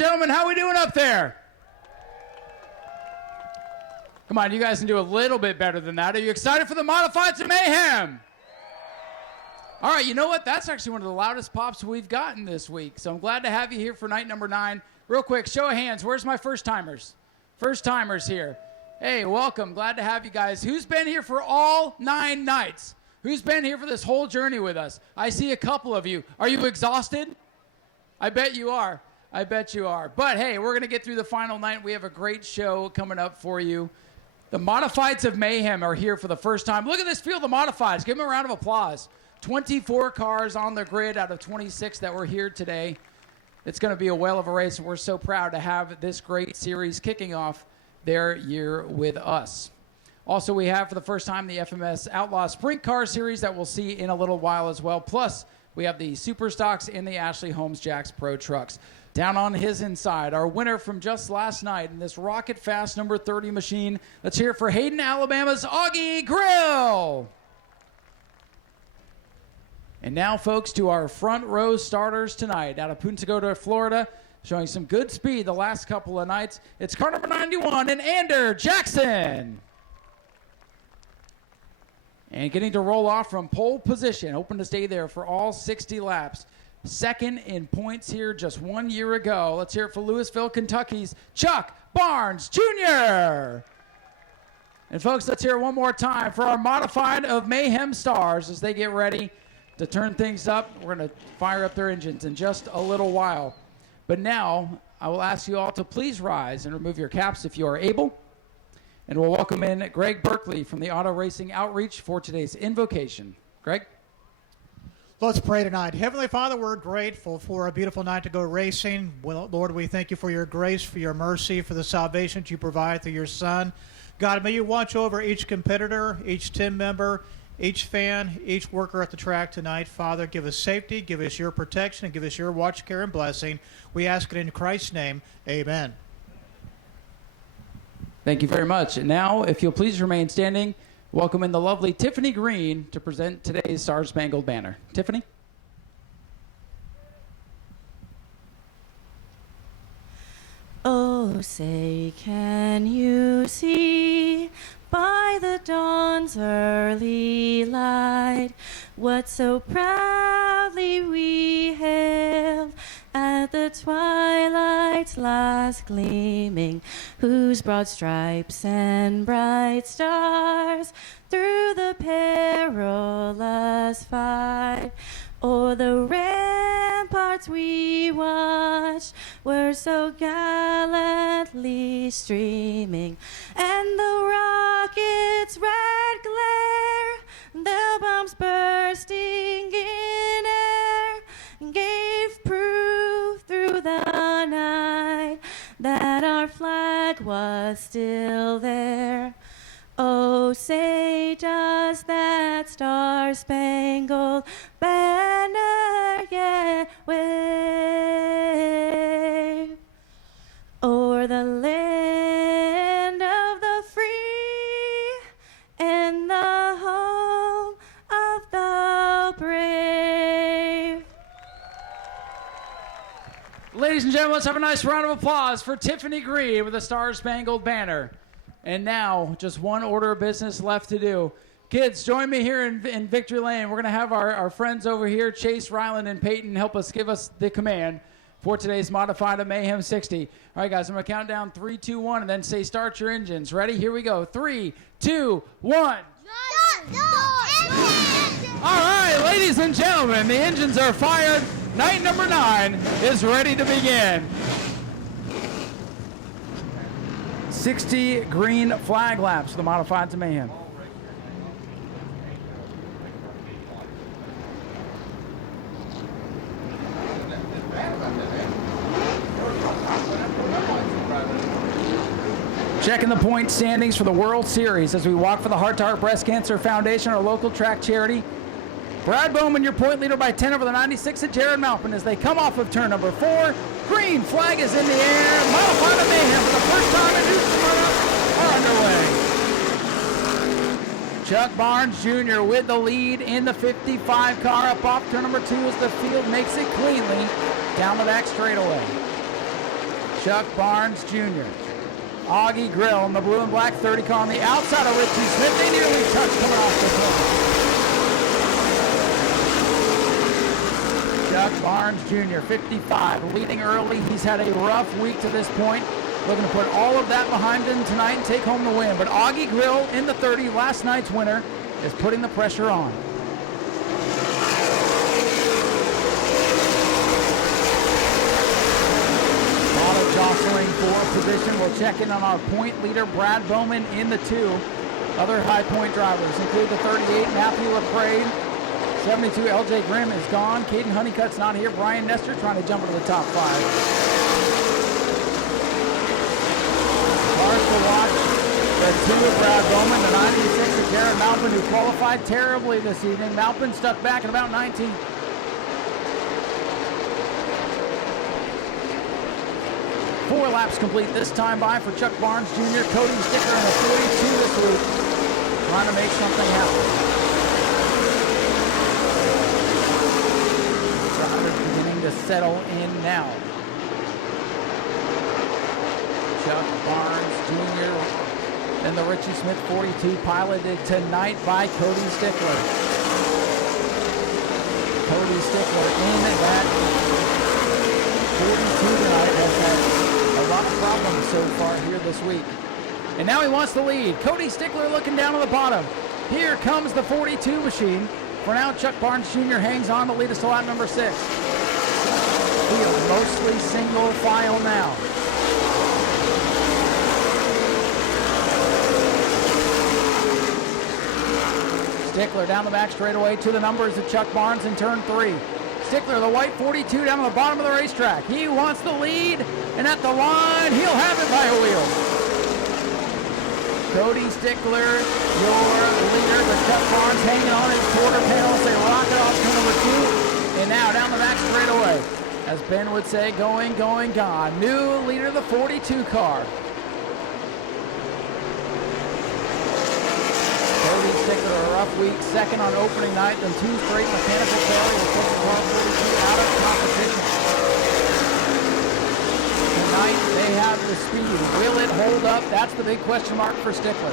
gentlemen, how we doing up there? Come on, you guys can do a little bit better than that. Are you excited for the Modifieds of Mayhem? All right, you know what? That's actually one of the loudest pops we've gotten this week. So I'm glad to have you here for night number 9. Real quick, show of hands. Where's my first-timers? First-timers here. Hey, welcome. Glad to have you guys. Who's been here for all 9 nights? Who's been here for this whole journey with us? I see a couple of you. Are you exhausted? I bet you are. I bet you are. But, hey, we're going to get through the final night. We have a great show coming up for you. The Modifieds of Mayhem are here for the first time. Look at this field of Modifieds. Give them a round of applause. 24 cars on the grid out of 26 that were here today. It's going to be a whale of a race, and we're so proud to have this great series kicking off their year with us. Also, we have for the first time the FMS Outlaw Sprint Car Series that we'll see in a little while as well. Plus, we have the Super Stocks and the Ashley Holmes Jacks Pro Trucks. Down on his inside, our winner from just last night in this rocket fast number 30 machine. Let's hear it for Hayden, Alabama's Augie Grill. And now, folks, to our front row starters tonight out of Punta Gorda, Florida, showing some good speed the last couple of nights. It's car number 91 and Ander Jackson. And getting to roll off from pole position, hoping to stay there for all 60 laps. Second in points here just 1 year ago. Let's hear it for Louisville, Kentucky's Chuck Barnes Jr. And folks, let's hear it one more time for our Modified of Mayhem stars as they get ready to turn things up. We're going to fire up their engines in just a little while. But now, I will ask you all to please rise and remove your caps if you are able. And we'll welcome in Greg Berkeley from the Auto Racing Outreach for today's invocation. Greg? Let's pray tonight. Heavenly Father, we're grateful for a beautiful night to go racing. Well, Lord, we thank you for your grace, for your mercy, for the salvation that you provide through your Son. God, may you watch over each competitor, each team member, each fan, each worker at the track tonight. Father, give us safety, give us your protection, and give us your watch, care, and blessing. We ask it in Christ's name. Amen. Thank you very much. And now, if you'll please remain standing, welcome in the lovely Tiffany Green to present today's Star Spangled Banner. Tiffany? Oh, say, can you see by the dawn's early light what so proudly we hailed at the twilight's last gleaming, whose broad stripes and bright stars through the perilous fight o'er the ramparts we watched were so gallantly streaming, and the rockets' red glare, the bombs bursting in air, gave proof through the night that our flag was still there. Oh, say, does that star-spangled banner yet wave o'er the land of the free and the home of the brave? Ladies and gentlemen, let's have a nice round of applause for Tiffany Green with the Star Spangled Banner. And now, just one order of business left to do. Kids, join me here in Victory Lane. We're going to have our friends over here, Chase, Ryland, and Peyton, help us give us the command for today's Modified of Mayhem 60. All right, guys, I'm going to count down 3, 2, 1, and then say start your engines. Ready? Here we go. 3, 2, 1. All right, ladies and gentlemen, the engines are fired. Night number 9 is ready to begin. 60 green flag laps for the Modifieds of Mayhem. Checking the point standings for the World Series as we walk for the Heart to Heart Breast Cancer Foundation, our local track charity. Brad Bowman, your point leader by 10 over the 96 at Jared Malpin as they come off of turn number 4. Green flag is in the air. Modified of Mayhem for the first time in New Smyrna are underway. Chuck Barnes Jr. with the lead in the 55 car up off turn number 2 as the field makes it cleanly down the back straightaway. Chuck Barnes Jr. Augie Grill in the blue and black 30 car on the outside of Richie Smith. They nearly touched coming off the corner. Chuck Barnes Jr., 55, leading early. He's had a rough week to this point. Looking to put all of that behind him tonight and take home the win. But Augie Grill in the 30, last night's winner, is putting the pressure on. Jostling for position. We'll check in on our point leader, Brad Bowman, in the 2. Other high point drivers include the 38, Matthew LaPrade. 72, LJ Grimm is gone. Caden Honeycutt's not here. Brian Nestor trying to jump into the top 5. Cars to watch. The 2 of Brad Bowman, the 96 of Jared Malpin, who qualified terribly this evening. Malpin stuck back at about 19. 4 laps complete this time by for Chuck Barnes Jr. Cody Stickler in the 42 this week. Trying to make something happen. Drivers beginning to settle in now. Chuck Barnes Jr. and the Richie Smith 42 piloted tonight by Cody Stickler. Cody Stickler in that 42 tonight has had a lot of problems so far here this week. And now he wants the lead. Cody Stickler looking down on the bottom. Here comes the 42 machine. For now, Chuck Barnes Jr. hangs on to lead us to lap number 6. Field mostly single file now. Stickler down the back straightaway to the numbers of Chuck Barnes in turn 3. Stickler, the white 42 down on the bottom of the racetrack. He wants the lead, and at the line, he'll have it by a wheel. Cody Stickler, your leader, but Chuck Barnes hanging on his quarter panels. They rocket off to number 2, and now down the back straightaway. As Ben would say, going, gone. New leader of the 42 car. Cody Stickler, a rough week, second on opening night, then 2 straight mechanical failures took the car 42 out of competition. Tonight, they have the speed. Will it hold up? That's the big question mark for Stickler.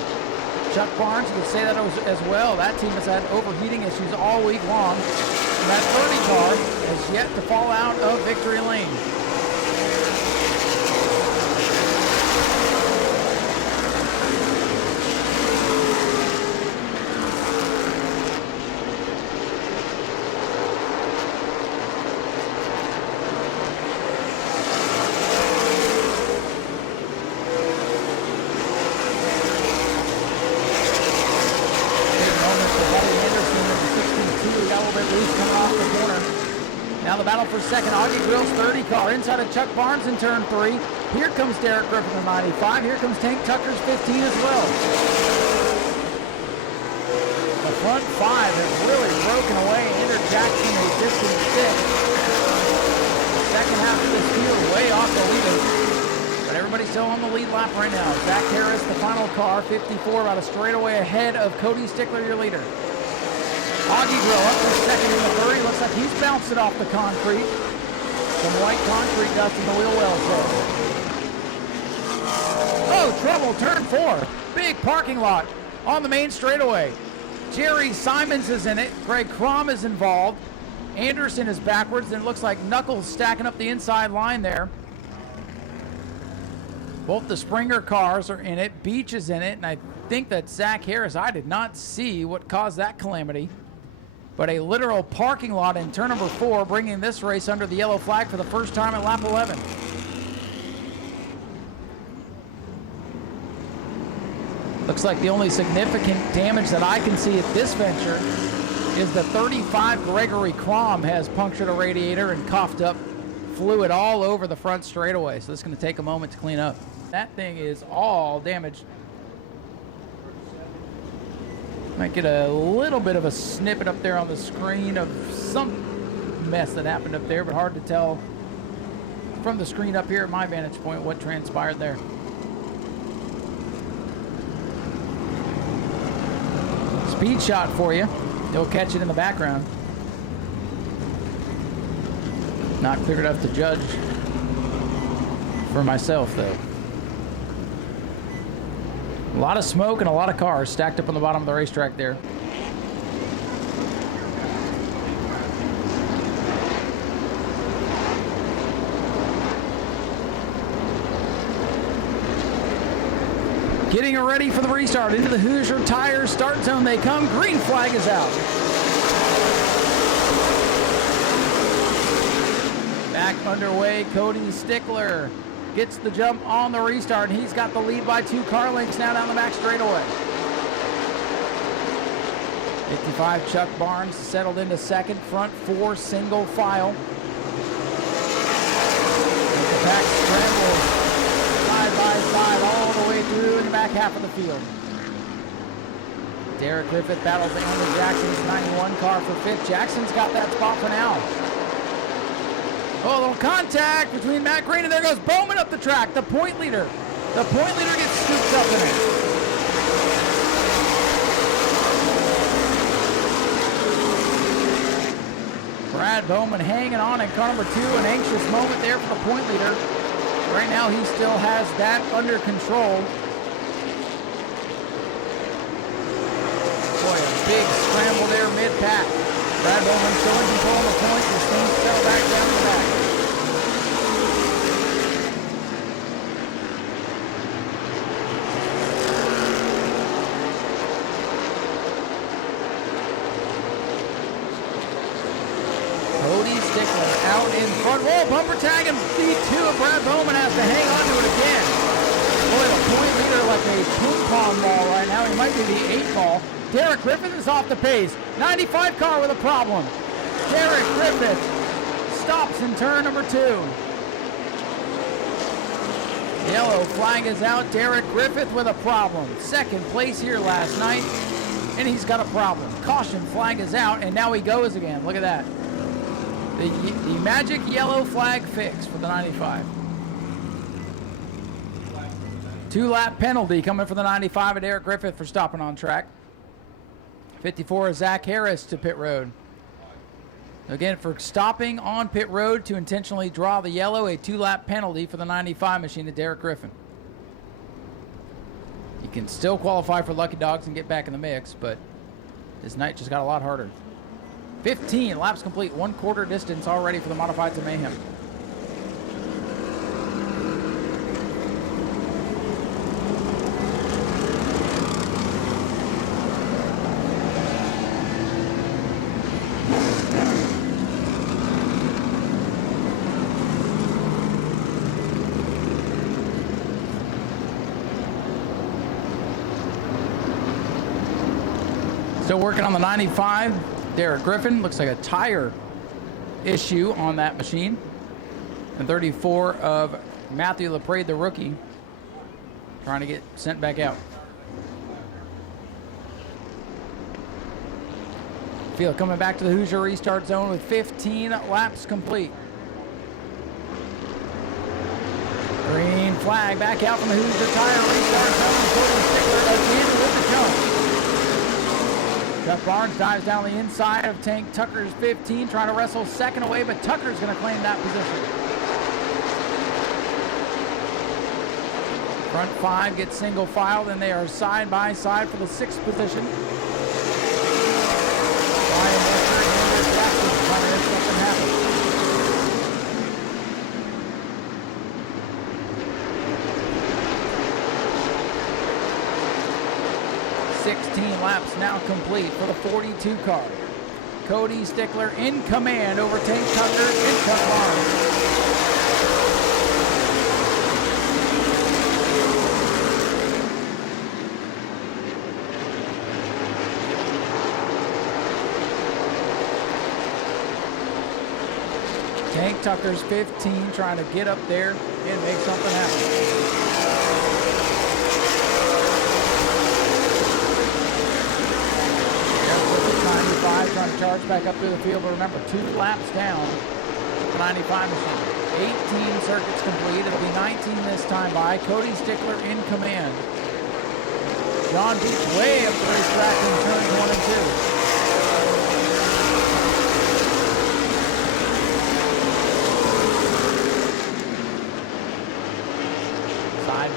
Chuck Barnes would say that as well. That team has had overheating issues all week long. And that 30 car has yet to fall out of victory lane. For second, Augie Grill's 30 car inside of Chuck Barnes in turn 3. Here comes Derek Griffin in 95. Here comes Tank Tucker's 15 as well. The front 5 has really broken away. Ender Jackson a distant 6. The second half of this field way off the leader. But everybody's still on the lead lap right now. Zach Harris, the final car, 54, about a straightaway ahead of Cody Stickler, your leader. Augie Grill up for second in the 30. Looks like he's bounced it off the concrete. Some white concrete dust in the wheel wells there. Oh, trouble, turn 4. Big parking lot on the main straightaway. Jerry Simons is in it. Greg Crom is involved. Anderson is backwards, and it looks like Knuckles stacking up the inside line there. Both the Springer cars are in it. Beach is in it, and I think that Zach Harris, I did not see what caused that calamity. But a literal parking lot in turn number 4, bringing this race under the yellow flag for the first time at lap 11. Looks like the only significant damage that I can see at this venture is the 35 Gregory Crom has punctured a radiator and coughed up fluid all over the front straightaway. So this is going to take a moment to clean up. That thing is all damaged. Might get a little bit of a snippet up there on the screen of some mess that happened up there, but hard to tell from the screen up here at my vantage point what transpired there. Speed shot for you. You'll catch it in the background. Not clear enough to judge for myself, though. A lot of smoke and a lot of cars stacked up on the bottom of the racetrack there. Getting ready for the restart. Into the Hoosier Tires start zone they come. Green flag is out. Back underway, Cody Stickler gets the jump on the restart, and he's got the lead by 2 car lengths now down the back straightaway. 55 Chuck Barnes settled into second, front 4 single file. The pack scrambles side by side all the way through in the back half of the field. Derek Griffith battles Andrew Jackson's 91 car for 5th. Jackson's got that spot for now. Oh, a little contact between Matt Green, and there goes Bowman up the track, the point leader. The point leader gets scooped up in it. Brad Bowman hanging on in car number 2, an anxious moment there for the point leader. Right now he still has that under control. Boy, a big scramble there mid-pack. Brad Bowman showing control on the point. The Stains settle back down the back. Cody Stickler out in front. Whoa, bumper tag and lead 2 of Brad Bowman has to hang on to it again. Boy, the point leader like a ping pong ball right now. He might be the 8 ball. Derek Griffith is off the pace. 95 car with a problem. Derek Griffith stops in turn number 2. Yellow flag is out. Derek Griffith with a problem. Second place here last night, and he's got a problem. Caution flag is out, and now he goes again. Look at that. The magic yellow flag fix for the 95. 2-lap penalty coming for the 95 of Derek Griffith for stopping on track. 54 is Zach Harris to pit road. Again, for stopping on pit road to intentionally draw the yellow, a 2-lap penalty for the 95 machine of Derek Griffin. You can still qualify for Lucky Dogs and get back in the mix, but this night just got a lot harder. 15 laps complete, 1/4 distance already for the Modifieds of Mayhem. Still working on the 95. Derek Griffin, looks like a tire issue on that machine. And 34 of Matthew LaPrade, the rookie, trying to get sent back out. Field coming back to the Hoosier restart zone with 15 laps complete. Green flag back out from the Hoosier tire restart zone. Cody Stickler again with the jump. Chuck Barnes dives down the inside of Tank Tucker's 15, trying to wrestle second away, but Tucker's going to claim that position. Front 5 gets single filed, and they are side by side for the 6th position. Ryan Wester and Andrew Jackson trying to make something happen. 16 laps now complete for the 42 car. Cody Stickler in command over Tank Tucker and Chuck Barnes. Tank Tucker's 15 trying to get up there and make something happen. Trying to charge back up through the field, but remember, 2 laps down, the 95 machine. 18 circuits complete. It'll be 19 this time by. Cody Stickler in command. John Beach way up the racetrack in turns 1 and 2.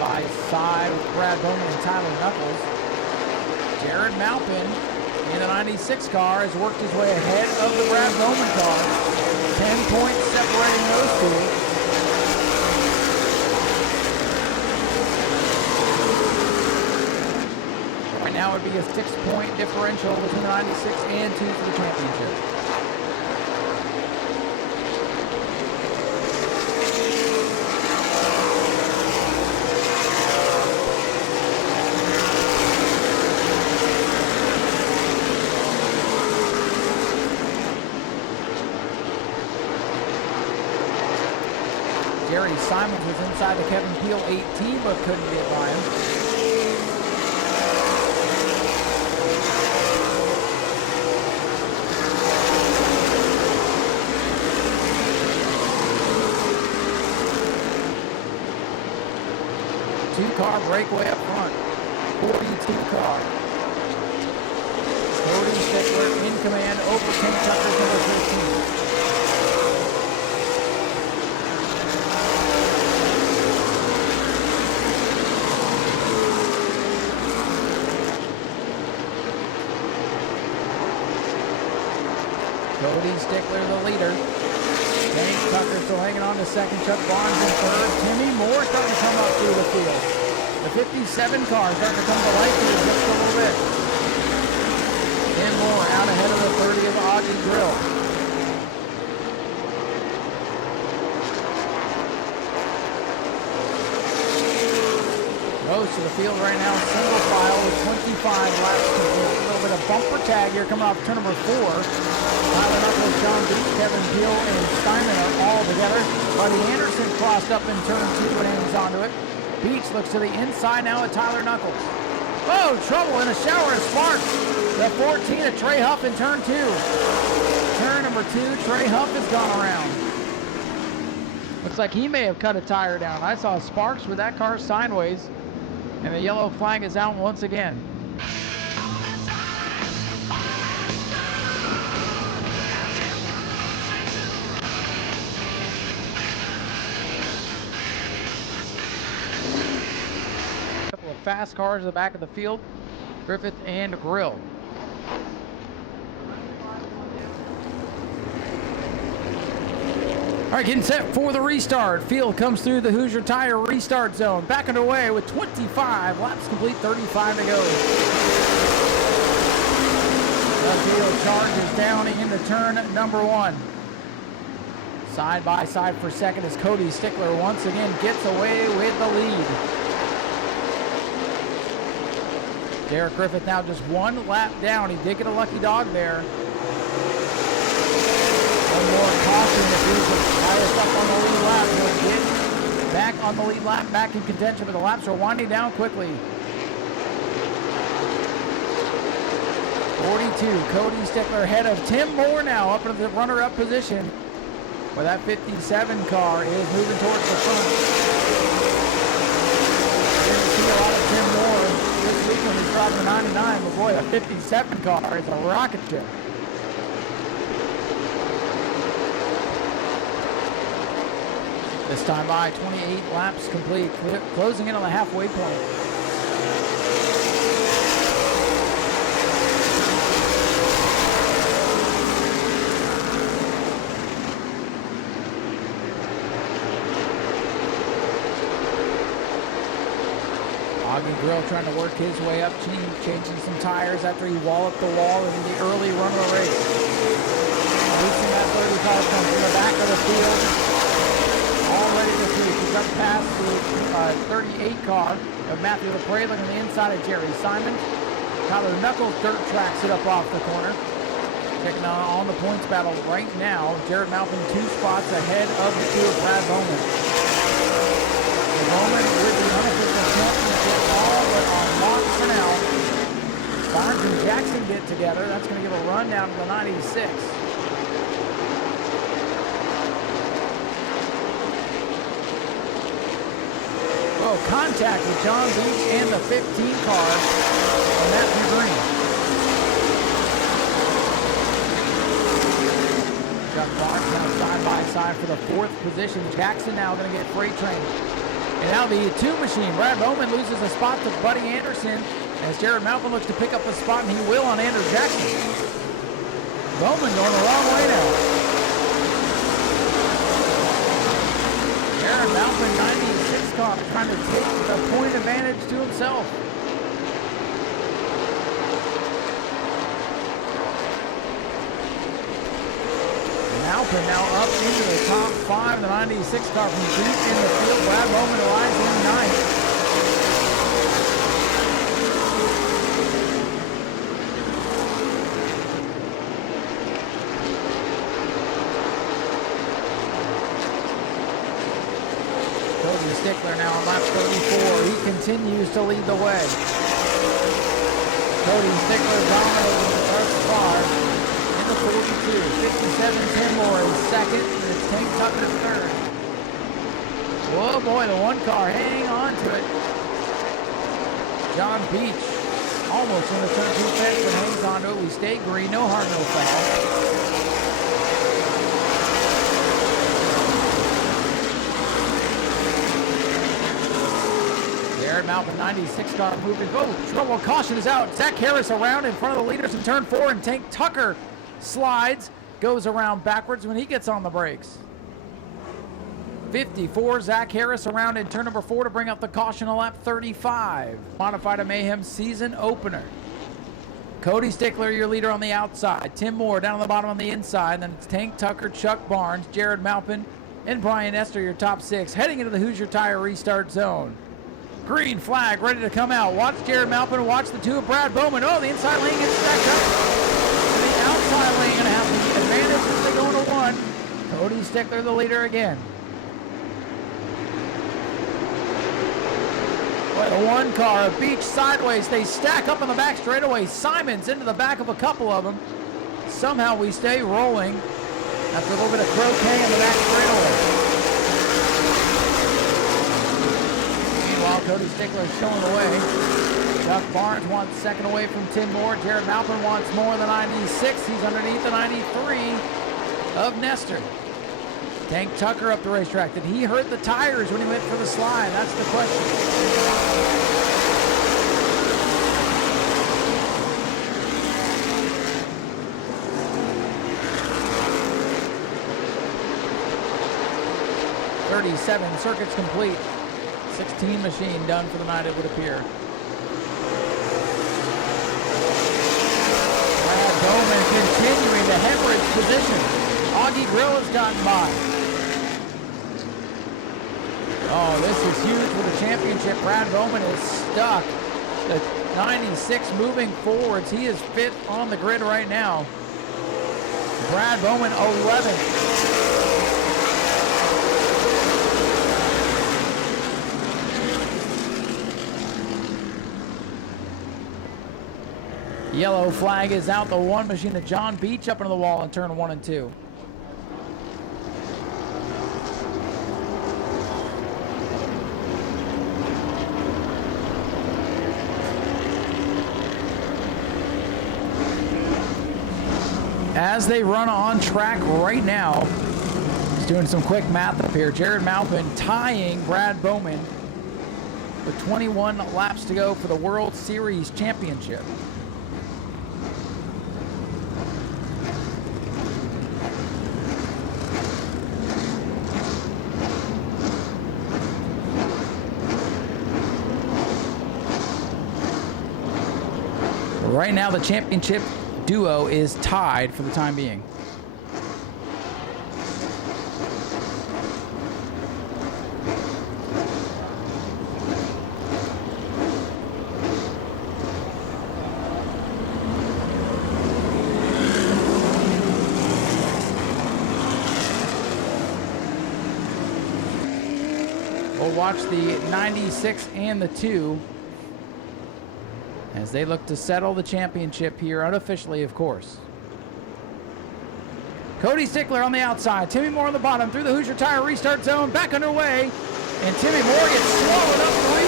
by side with Brad Bowman and Tyler Knuckles. Jared Malpin in the 96 car has worked his way ahead of the Brad Bowman car. 10 points separating those two. Right now it would be a 6-point differential between the 96 and 2 for the championship. Jerry Simons was inside the Kevin Peel 18, but couldn't get by him. Two-car breakaway up front. 42 car. Cody Stickler in command over Ken Tucker's number 13. Cody Stickler, the leader. Kenny Tucker still hanging on to second. Chuck Barnes in third. Timmy Moore starting to come up through the field. The 57 car starting to come to life here just a little bit. Tim Moore out ahead of the 30 of Agmt Grill. Most of the field right now single file with 25 laps to go. A little bit of bumper tag here coming off turn number 4. Tyler Knuckles, John Beach, Kevin Peel, and Steinman are all together. Buddy Anderson crossed up in turn 2 and hangs onto it. Beach looks to the inside now at Tyler Knuckles. Oh, trouble in a shower of sparks. The 14 of Trey Huff in turn 2. Turn number 2, Trey Huff has gone around. Looks like he may have cut a tire down. I saw sparks with that car sideways. And the yellow flag is out once again. A couple of fast cars at the back of the field, Griffith and Grill. All right, getting set for the restart. Field comes through the Hoosier Tire restart zone. Back underway with 25 laps complete, 35 to go. The field charges down into turn number 1. Side by side for second as Cody Stickler once again gets away with the lead. Derek Griffith now just 1 lap down. He did get a lucky dog there. One more caution if he's the highest up on the lead lap. He'll get back on the lead lap, back in contention, but the laps are winding down quickly. 42, Cody Stickler ahead of Tim Moore now, up into the runner-up position, where that 57 car is moving towards the front. Didn't see a lot of Tim Moore this week when he's driving the 99, but boy, the 57 car is a rocket ship. This time by 28 laps complete, closing in on the halfway point. Agmt Grill trying to work his way up, changing some tires after he walloped the wall in the early run of the race. Racing that 35 comes from the back of the field. Already this week, he's up past the 38 car of Matthew LaPrade, looking on the inside of Jerry Simon. Tyler Knuckles dirt tracks it up off the corner. Checking on the points battle right now. Jared Malpin 2 spots ahead of the 2 of Brad Bowman. The Bowman with the unofficial championship all but on lock for now. Barnes and Jackson get together. That's going to give a run down to the 96. Oh, contact with John Beach and the 15 car on Matthew Green. Chuck Barnes now side by side for the 4th position. Jackson now going to get freight train. And now the 2 machine. Brad Bowman loses a spot to Buddy Anderson as Jared Malcolm looks to pick up the spot, and he will on Andrew Jackson. Bowman going the wrong way now. Jared Malcolm, 96 car, trying to take the point advantage to himself. Malcolm now up into the top 5. The 96 car from deep in the field. Brad Bowman arrives in 9th. Cody Stickler now on lap 34. He continues to lead the way. Cody Stickler dominating the first car. 42, 57, Tim Moore is second, and it's Tank Tucker third. Whoa, boy, the 1 car hanging on to it. John Beach almost in the turn 2 fence, but hangs on to it. We stay green, no hard, no foul. Jared Malcolm, 96 car moving. Oh, trouble, caution is out. Zach Harris around in front of the leaders in turn 4, and Tank Tucker slides, goes around backwards when he gets on the brakes. 54, Zach Harris around in turn number 4 to bring up the caution on lap 35. Modified a Mayhem season opener. Cody Stickler, your leader on the outside. Tim Moore down on the bottom on the inside. Then it's Tank Tucker, Chuck Barnes, Jared Malpin, and Brian Esther, your top 6. Heading into the Hoosier Tire restart zone. Green flag ready to come out. Watch Jared Malpin, watch the 2 of Brad Bowman. Oh, the inside lane gets stacked up. Outside lane going to have the advantage as they go into 1. Cody Stickler, the leader again. Boy, the 1 car, Beach sideways. They stack up on the back straightaway. Simons into the back of a couple of them. Somehow we stay rolling after a little bit of croquet in the back straightaway. Meanwhile, Cody Stickler is showing the way. Chuck Barnes wants second away from Tim Moore. Jared Malpin wants more than 96. He's underneath the 93 of Nestor. Tank Tucker up the racetrack. Did he hurt the tires when he went for the slide? That's the question. .37 circuits complete. 16 machine done for the night, it would appear. Bowman continuing to hemorrhage position. Augie Grill has gotten by. Oh, this is huge for the championship. Brad Bowman is stuck. The 96 moving forwards. He is 5th on the grid right now. Brad Bowman 11th. Yellow flag is out. The 1 machine of John Beach up into the wall in turn 1 and 2. As they run on track right now, just doing some quick math up here. Jared Malpin tying Brad Bowman with 21 laps to go for the World Series Championship. Right now, the championship duo is tied for the time being. We'll watch the 96 and the 2 as they look to settle the championship here, unofficially, of course. Cody Stickler on the outside, Timmy Moore on the bottom, through the Hoosier Tire restart zone, back underway, and Timmy Moore gets swallowed up 3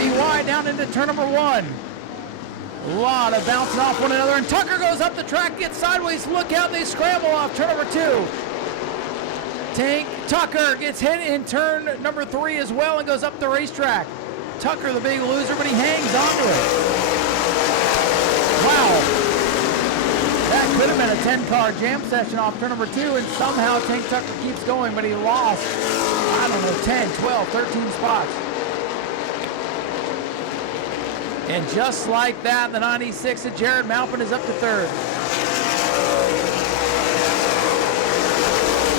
wide. 3 wide down into turn number 1. A lot of bouncing off one another, and Tucker goes up the track, gets sideways, look out, they scramble off turn number 2. Tank Tucker gets hit in turn number 3 as well and goes up the racetrack. Tucker, the big loser, but he hangs onto it. Wow. That could have been a 10-car jam session off turn number 2, and somehow Tank Tucker keeps going, but he lost, I don't know, 10, 12, 13 spots. And just like that, the 96 of Jared Malpin is up to 3rd.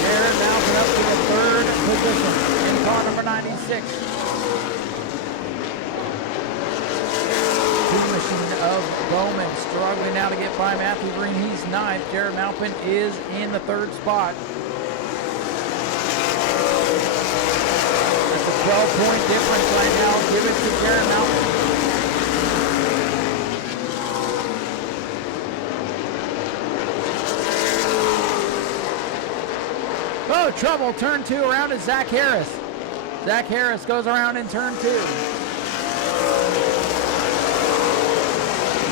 Jared Malpin up to the 3rd position in car number 96. Two machine of Bowman struggling now to get by Matthew Green. He's 9th. Jared Malpin is in the 3rd spot. That's a 12-point difference right now. Give it to Jared Malpin. Oh, trouble. Turn 2 around is Zach Harris. Zach Harris goes around in turn 2.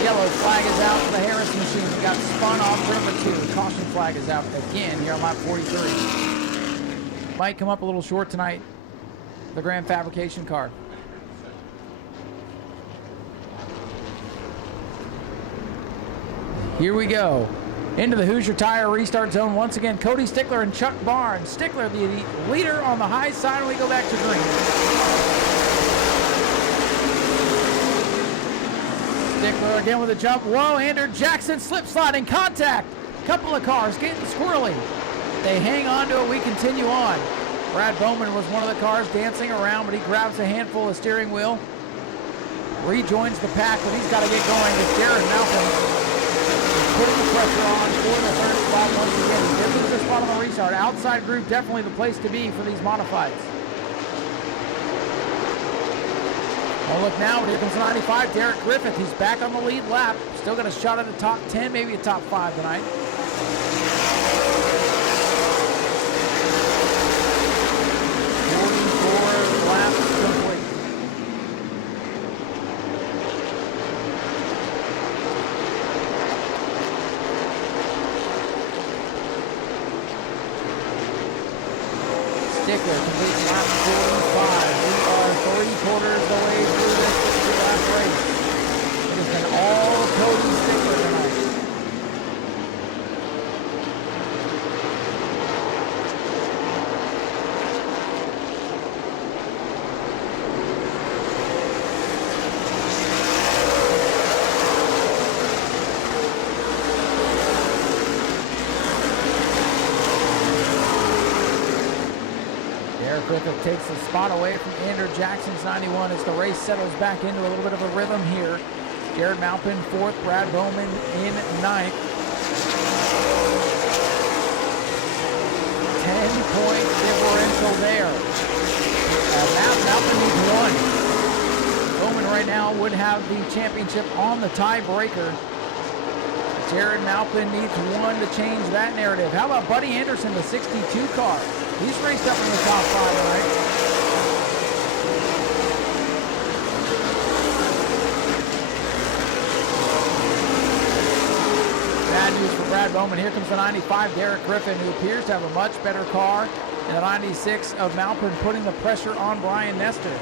Yellow flag is out for the Harris machine. We got spun off for number 2. Caution flag is out again here on lap 43. Might come up a little short tonight. The Grand Fabrication car. Here we go. Into the Hoosier Tire restart zone once again. Cody Stickler and Chuck Barnes. Stickler, the leader on the high side, and we go back to green. Stickler again with a jump. Whoa, Andrew Jackson slip sliding contact. Couple of cars getting squirrely. They hang on to it. We continue on. Brad Bowman was one of the cars dancing around, but he grabs a handful of steering wheel. Rejoins the pack, but he's got to get going. It's Jared Malpin putting the pressure on for the 3rd spot once again. This is the spot on the restart. Outside group, definitely the place to be for these modifieds. Oh, look now, here comes the 95, Derek Griffith. He's back on the lead lap. Still got a shot at the top 10, maybe a top 5 tonight. Laps complete. Stickler completes lap 45. We are 3/4 the way through this 60-lap race. It has been all Cody Stickler tonight. Griffith takes the spot away from Andrew Jackson's 91 as the race settles back into a little bit of a rhythm here. Jared Malpin 4th, Brad Bowman in 9th. 10-point differential there. Malpin needs 1. Bowman right now would have the championship on the tiebreaker. Jared Malpin needs 1 to change that narrative. How about Buddy Anderson, the 62 car? He's raced up in the top 5 tonight. Bad news for Brad Bowman. Here comes the 95, Derek Griffin, who appears to have a much better car. And the 96 of Malpin putting the pressure on Brian Nestor.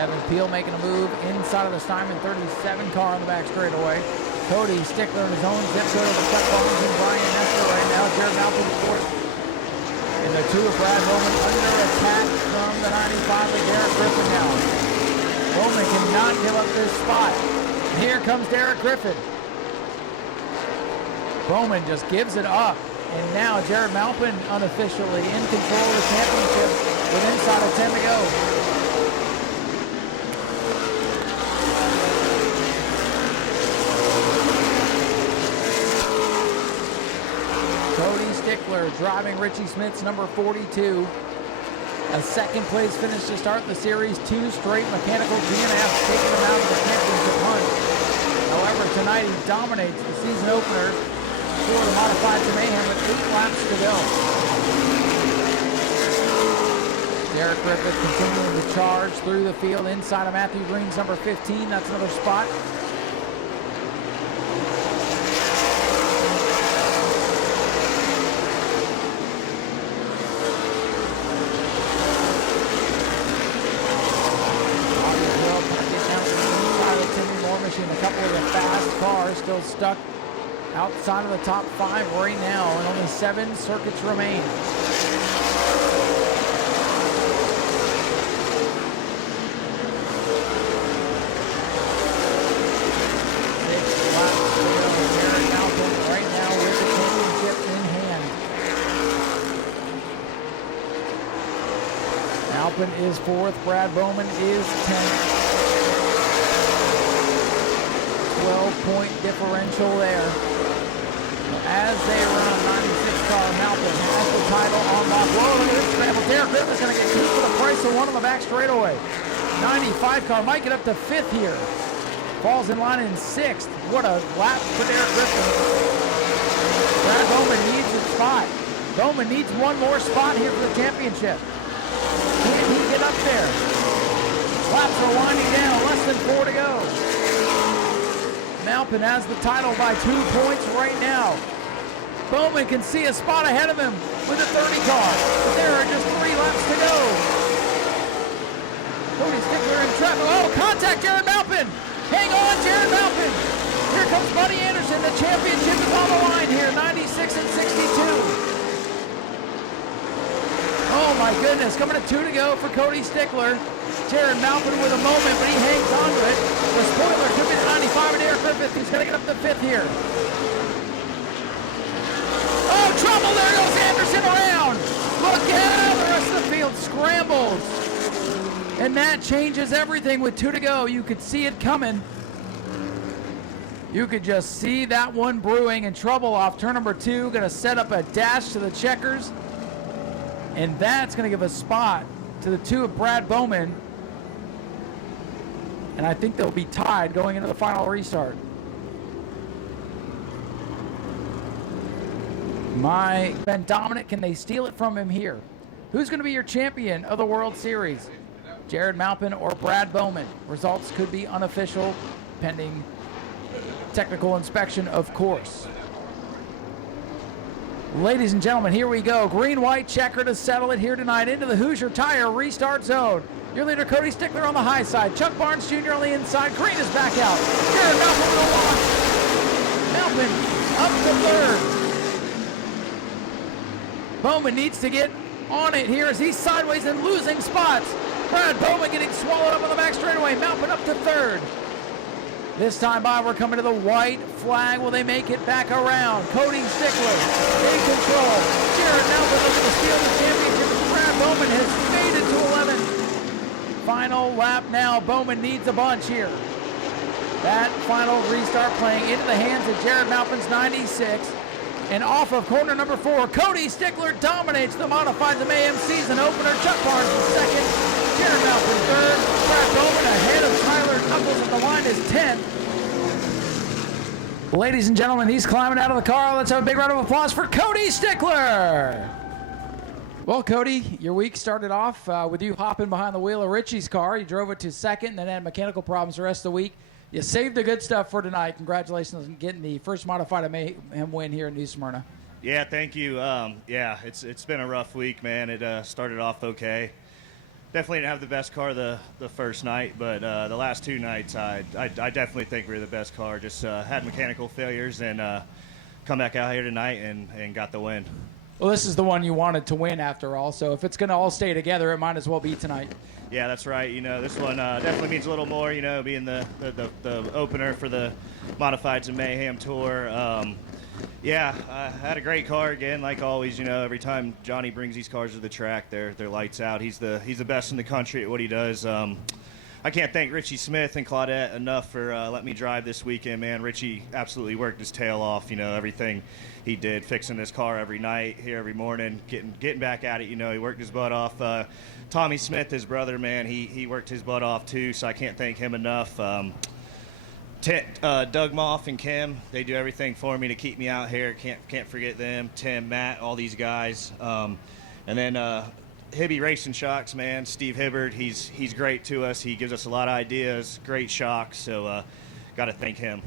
Kevin Peel making a move inside of the Steinman 37 car on the back straightaway. Cody Stickler in his own zip code over Chuck Barnes and Brian Nestor right now. Jared Malpin 4th. And the 2 of Brad Bowman under attack from the 95 of Derek Griffin now. Bowman cannot give up this spot. Here comes Derek Griffin. Bowman just gives it up. And now Jared Malpin unofficially in control of the championship with inside of 10 to go. Cody Stickler driving Richie Smith's number 42. A second place finish to start the series. 2 straight mechanical DNFs taking him out of the championship hunt. However, tonight he dominates the season opener for the modified to Mayhem with 8 laps to go. Derek Griffith continuing to charge through the field inside of Matthew Green's number 15. That's another spot. A couple of the fast cars still stuck outside of the top 5 right now, and only 7 circuits remain. Right now with the championship in hand. Alpin is 4th, Brad Bowman is 10th. 12-point differential there. As they run, 96 car Malcolm has the title on lock. Whoa, look at this scramble. Derek Griffith's going to get 2 for the price of 1 on the back straightaway. 95 car might get up to 5th here. Falls in line in 6th. What a lap for Derek Griffith. Brad Bowman needs a spot. Bowman needs 1 more spot here for the championship. Can he get up there? Laps are winding down. Less than 4 to go. Malpin has the title by 2 points right now. Bowman can see a spot ahead of him with a 30 car, but there are just 3 laps to go. Cody Stickler in traffic. Oh, contact Jared Malpin. Hang on, Jared Malpin. Here comes Buddy Anderson. The championship is on the line here, 96 and 62. Oh my goodness, coming to 2 to go for Cody Stickler. Jared Malpin with a moment, but he hangs on to it. The spoiler took it to 95 and Derek Griffith. He's going to get up to 5th here. Oh, trouble. There goes Anderson around. Look out. The rest of the field scrambles. And that changes everything with 2 to go. You could see it coming. You could just see that one brewing, and trouble off turn number 2. Going to set up a dash to the checkers. And that's going to give a spot to the 2 of Brad Bowman. And I think they'll be tied going into the final restart. Ben Dominic, can they steal it from him here? Who's going to be your champion of the World Series? Jared Malpin or Brad Bowman? Results could be unofficial, pending technical inspection, of course. Ladies and gentlemen, here we go. Green-white checker to settle it here tonight into the Hoosier Tire restart zone. Your leader, Cody Stickler, on the high side. Chuck Barnes Jr. on the inside. Green is back out. Jared Malpin with a launch. Malpin up to 3rd. Bowman needs to get on it here as he's sideways and losing spots. Brad Bowman getting swallowed up on the back straightaway. Malpin up to 3rd. This time by, we're coming to the white flag. Will they make it back around? Cody Stickler in control. Jared Malpin looking to steal the championship. Brad Bowman has faded to 11th. Final lap now. Bowman needs a bunch here. That final restart playing into the hands of Jared Malpin's 96. And off of corner number 4, Cody Stickler dominates the Modifieds of Mayhem season opener. Chuck Barnes in 2nd. Jared Malpin 3rd. Brad Bowman ahead of Tyler Knuckles at the line is 10th. Ladies and gentlemen, he's climbing out of the car. Let's have a big round of applause for Cody Stickler. Well, Cody, your week started off with you hopping behind the wheel of Richie's car. You drove it to 2nd and then had mechanical problems the rest of the week. You saved the good stuff for tonight. Congratulations on getting the first Modified of Mayhem win here in New Smyrna. Yeah, thank you. It's been a rough week, man. It started off okay. Definitely didn't have the best car the first night, but the last 2 nights, I definitely think we were the best car. Just had mechanical failures and come back out here tonight and got the win. Well, this is the one you wanted to win after all, so if it's going to all stay together, it might as well be tonight. Yeah, that's right. You know, this one definitely means a little more, you know, being the opener for the Modifieds and Mayhem Tour. I had a great car again, like always. You know, every time Johnny brings these cars to the track, they're lights out. He's the best in the country at what he does. I can't thank Richie Smith and Claudette enough for letting me drive this weekend, man. Richie absolutely worked his tail off, you know, everything he did, fixing this car every night, here every morning, getting back at it, you know. He worked his butt off. Tommy Smith, his brother, man, he worked his butt off too, so I can't thank him enough. Doug Moff and Kim, they do everything for me to keep me out here. Can't forget them. Tim, Matt, all these guys. And then Hibby Racing Shocks, man. Steve Hibbard, he's great to us. He gives us a lot of ideas, great shocks. So got to thank him.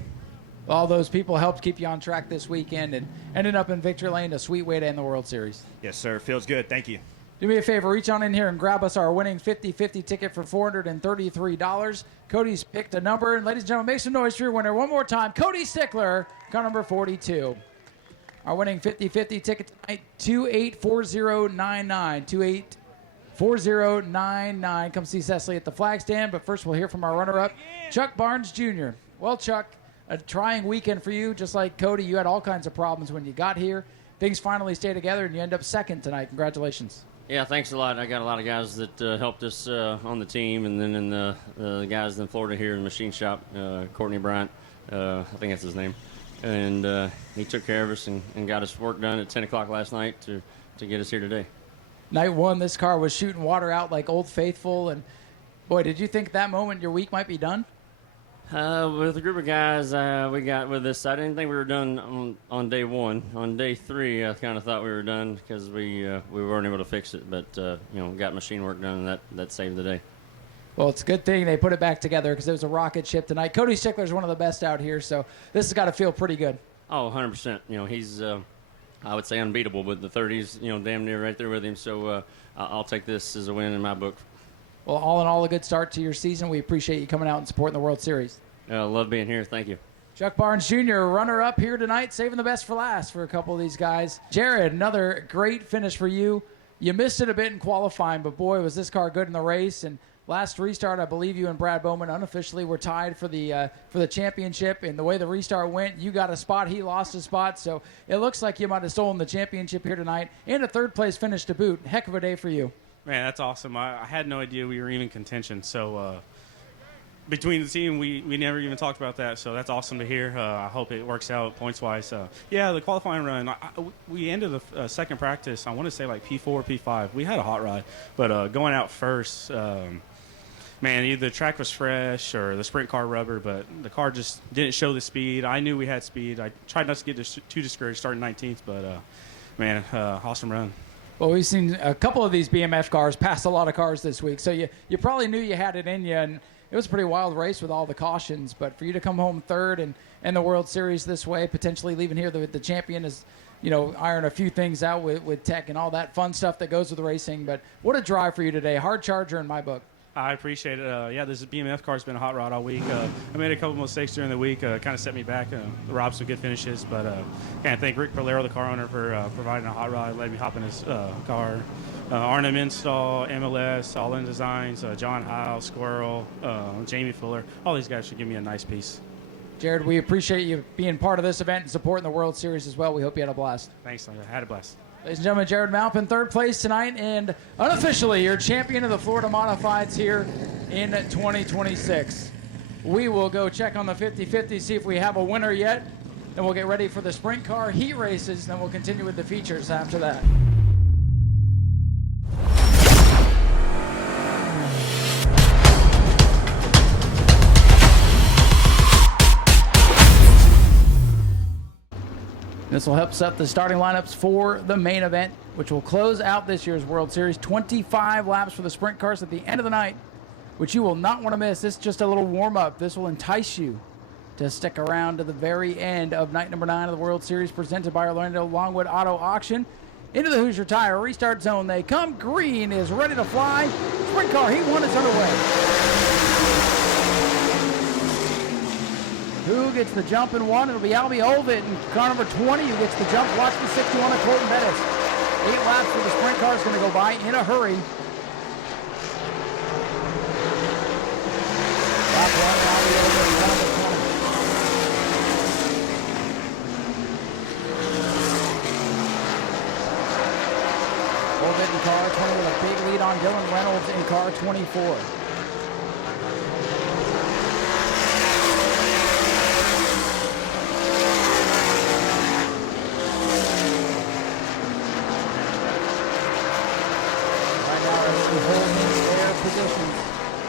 All those people helped keep you on track this weekend and ended up in victory lane, a sweet way to end the World Series. Yes, sir. Feels good. Thank you. Do me a favor, reach on in here and grab us our winning 50-50 ticket for $433. Cody's picked a number, and ladies and gentlemen, make some noise for your winner one more time. Cody Stickler, car number 42. Our winning 50-50 ticket tonight, 284099. 284099. Come see Cecily at the flag stand, but first we'll hear from our runner-up, Chuck Barnes Jr. Well, Chuck, a trying weekend for you. Just like Cody, you had all kinds of problems when you got here. Things finally stay together, and you end up second tonight. Congratulations. Yeah, thanks a lot. I got a lot of guys that helped us on the team, and then in the guys in Florida here in the machine shop, Courtney Bryant, I think that's his name, and he took care of us and got us work done at 10 o'clock last night to get us here today. Night one, this car was shooting water out like Old Faithful, and boy, did you think at that moment your week might be done? With a group of guys we got with this, I didn't think we were done on day one. On day three, I kind of thought we were done because we weren't able to fix it, but got machine work done, and that saved the day. Well, it's a good thing they put it back together because it was a rocket ship tonight. Cody Stickler is one of the best out here, so this has got to feel pretty good. Oh, 100%. He's I would say unbeatable, but the 30s, damn near right there with him. So I'll take this as a win in my book. Well, all in all, a good start to your season. We appreciate you coming out and supporting the World Series. Love being here. Thank you. Chuck Barnes Jr., runner-up here tonight, saving the best for last for a couple of these guys. Jared, another great finish for you. You missed it a bit in qualifying, but boy, was this car good in the race. And last restart, I believe you and Brad Bowman unofficially were tied for the championship. And the way the restart went, you got a spot, he lost a spot. So it looks like you might have stolen the championship here tonight. And a third-place finish to boot. Heck of a day for you. Man, that's awesome. I had no idea we were even contention. So between the team, we never even talked about that. So that's awesome to hear. I hope it works out points-wise. Yeah, the qualifying run, we ended the second practice, I want to say like P4, P5. We had a hot rod. But going out first, man, either the track was fresh or the sprint car rubber, but the car just didn't show the speed. I knew we had speed. I tried not to get too discouraged starting 19th, but, man, awesome run. Well, we've seen a couple of these BMF cars pass a lot of cars this week, so you probably knew you had it in you, and it was a pretty wild race with all the cautions. But for you to come home third and the World Series this way, potentially leaving here the champion is, iron a few things out with tech and all that fun stuff that goes with racing. But what a drive for you today. Hard charger in my book. I appreciate it. Yeah, this BMF car's been a hot rod all week. I made a couple mistakes during the week, kind of set me back. Robbed some good finishes, but can't thank Rick Perlero, the car owner, for providing a hot rod, letting me hop in his car. Arnhem Install, MLS, All In Designs, John Howe, Squirrel, Jamie Fuller. All these guys should give me a nice piece. Jared, we appreciate you being part of this event and supporting the World Series as well. We hope you had a blast. Thanks, I had a blast. Ladies and gentlemen, Jared Malpin, third place tonight, and unofficially your champion of the Florida Modifieds here in 2026. We will go check on the 50-50, see if we have a winner yet. Then we'll get ready for the sprint car heat races, then we'll continue with the features after that. This will help set the starting lineups for the main event, which will close out this year's World Series. 25 laps for the sprint cars at the end of the night, which you will not want to miss. This is just a little warm-up. This will entice you to stick around to the very end of night number 9 of the World Series, presented by Orlando Longwood Auto Auction. Into the Hoosier Tire restart zone they come. Green is ready to fly. Sprint car heat 1 is underway. Who gets the jump in 1? It'll be Albie Olvit in car number 20 who gets the jump. Watch the 61 of Colton Bettis. 8 laps for the sprint car is going to go by in a hurry. Lap 1, Albie Olvit in car number 20. Olvit in car 20 with a big lead on Dylan Reynolds in car 24.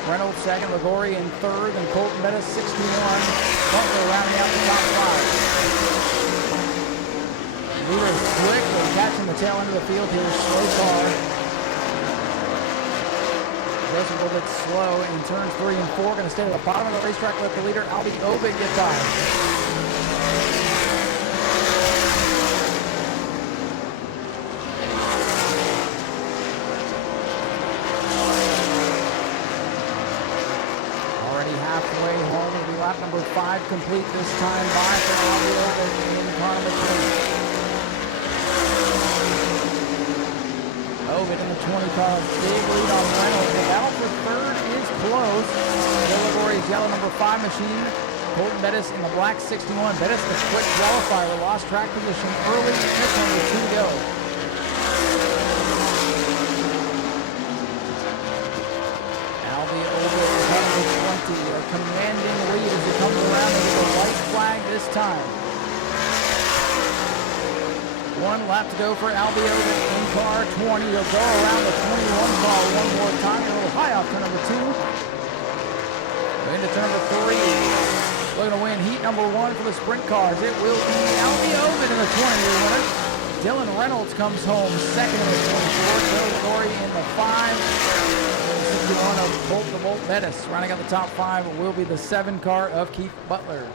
Reynolds second, Ligori in third, and Colton Bettis 61. Butler rounding out the top 5. Leader is quick, but catching the tail end of the field here. Slow car. Goes a little bit slow in turns 3 and 4. Going to stay at the bottom of the racetrack. Let the leader, Albie Ovid, get by. Already halfway home. It'll be lap number 5 complete this time by for Albie Ovid in car number 3. Ovid in the 20 car, big lead on Reynolds. The battle for third is close. Delivery's yellow number 5 machine. Colton Bettis in the black 61. Bettis, the quick qualifier, lost track position early in this one with 2 to go. Albie Ovid is number 20, a commanding lead as he comes around into the white flag this time. 1 lap to go for Albie Ovid in car 20. He'll go around the 21 car one more time. A little high off turn number 2. Into turn number 3. Looking to win heat number 1 for the sprint cars. It will be Albie Ovid in the 20-year winner. Dylan Reynolds comes home second in the 24. Joe Corey in the 5. 61 of Colt the Bolt Bettis. Rounding out the top 5 will be the 7 car of Keith Butler.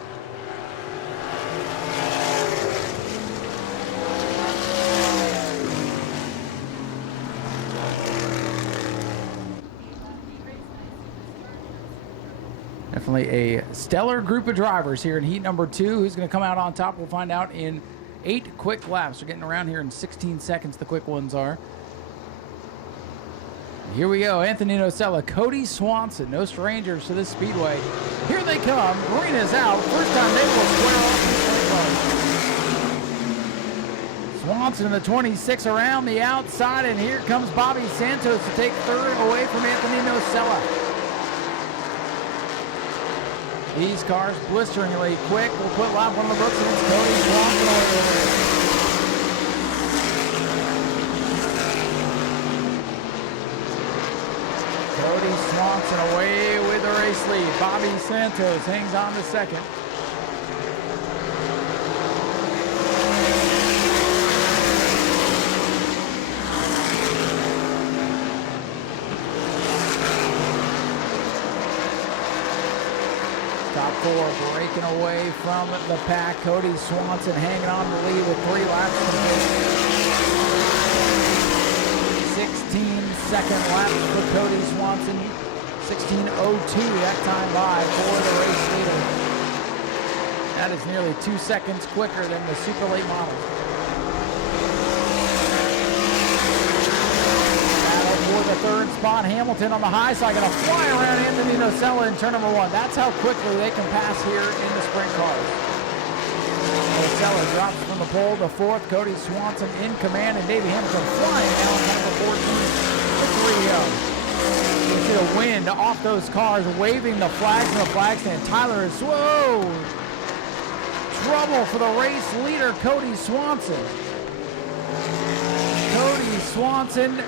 Definitely a stellar group of drivers here in heat number 2. Who's going to come out on top? We'll find out in 8 quick laps. We're getting around here in 16 seconds, the quick ones are. Here we go. Anthony Nocella, Cody Swanson, no strangers to this speedway. Here they come. Green is out. First time they will square off the Swanson in the 26 around the outside, and here comes Bobby Santos to take third away from Anthony Nocella. These cars blisteringly quick. We'll put lap 1 on the books against Cody Swanson away with it. Cody Swanson away with the race lead. Bobby Santos hangs on to second. Top 4 breaking away from the pack. Cody Swanson hanging on to the lead with 3 laps to go. 16-second laps for Cody Swanson. 16:02 that time by for the race leader. That is nearly 2 seconds quicker than the super late model. For the 3rd spot, Hamilton on the high side, going to fly around Anthony Nocella in turn number 1. That's how quickly they can pass here in the sprint cars. Nocella drops from the pole to 4th. Cody Swanson in command, and Davey Hamilton flying down number 14. You see the wind off those cars, waving the flags from the flag stand. Tyler is, whoa! Trouble for the race leader, Cody Swanson. Cody Swanson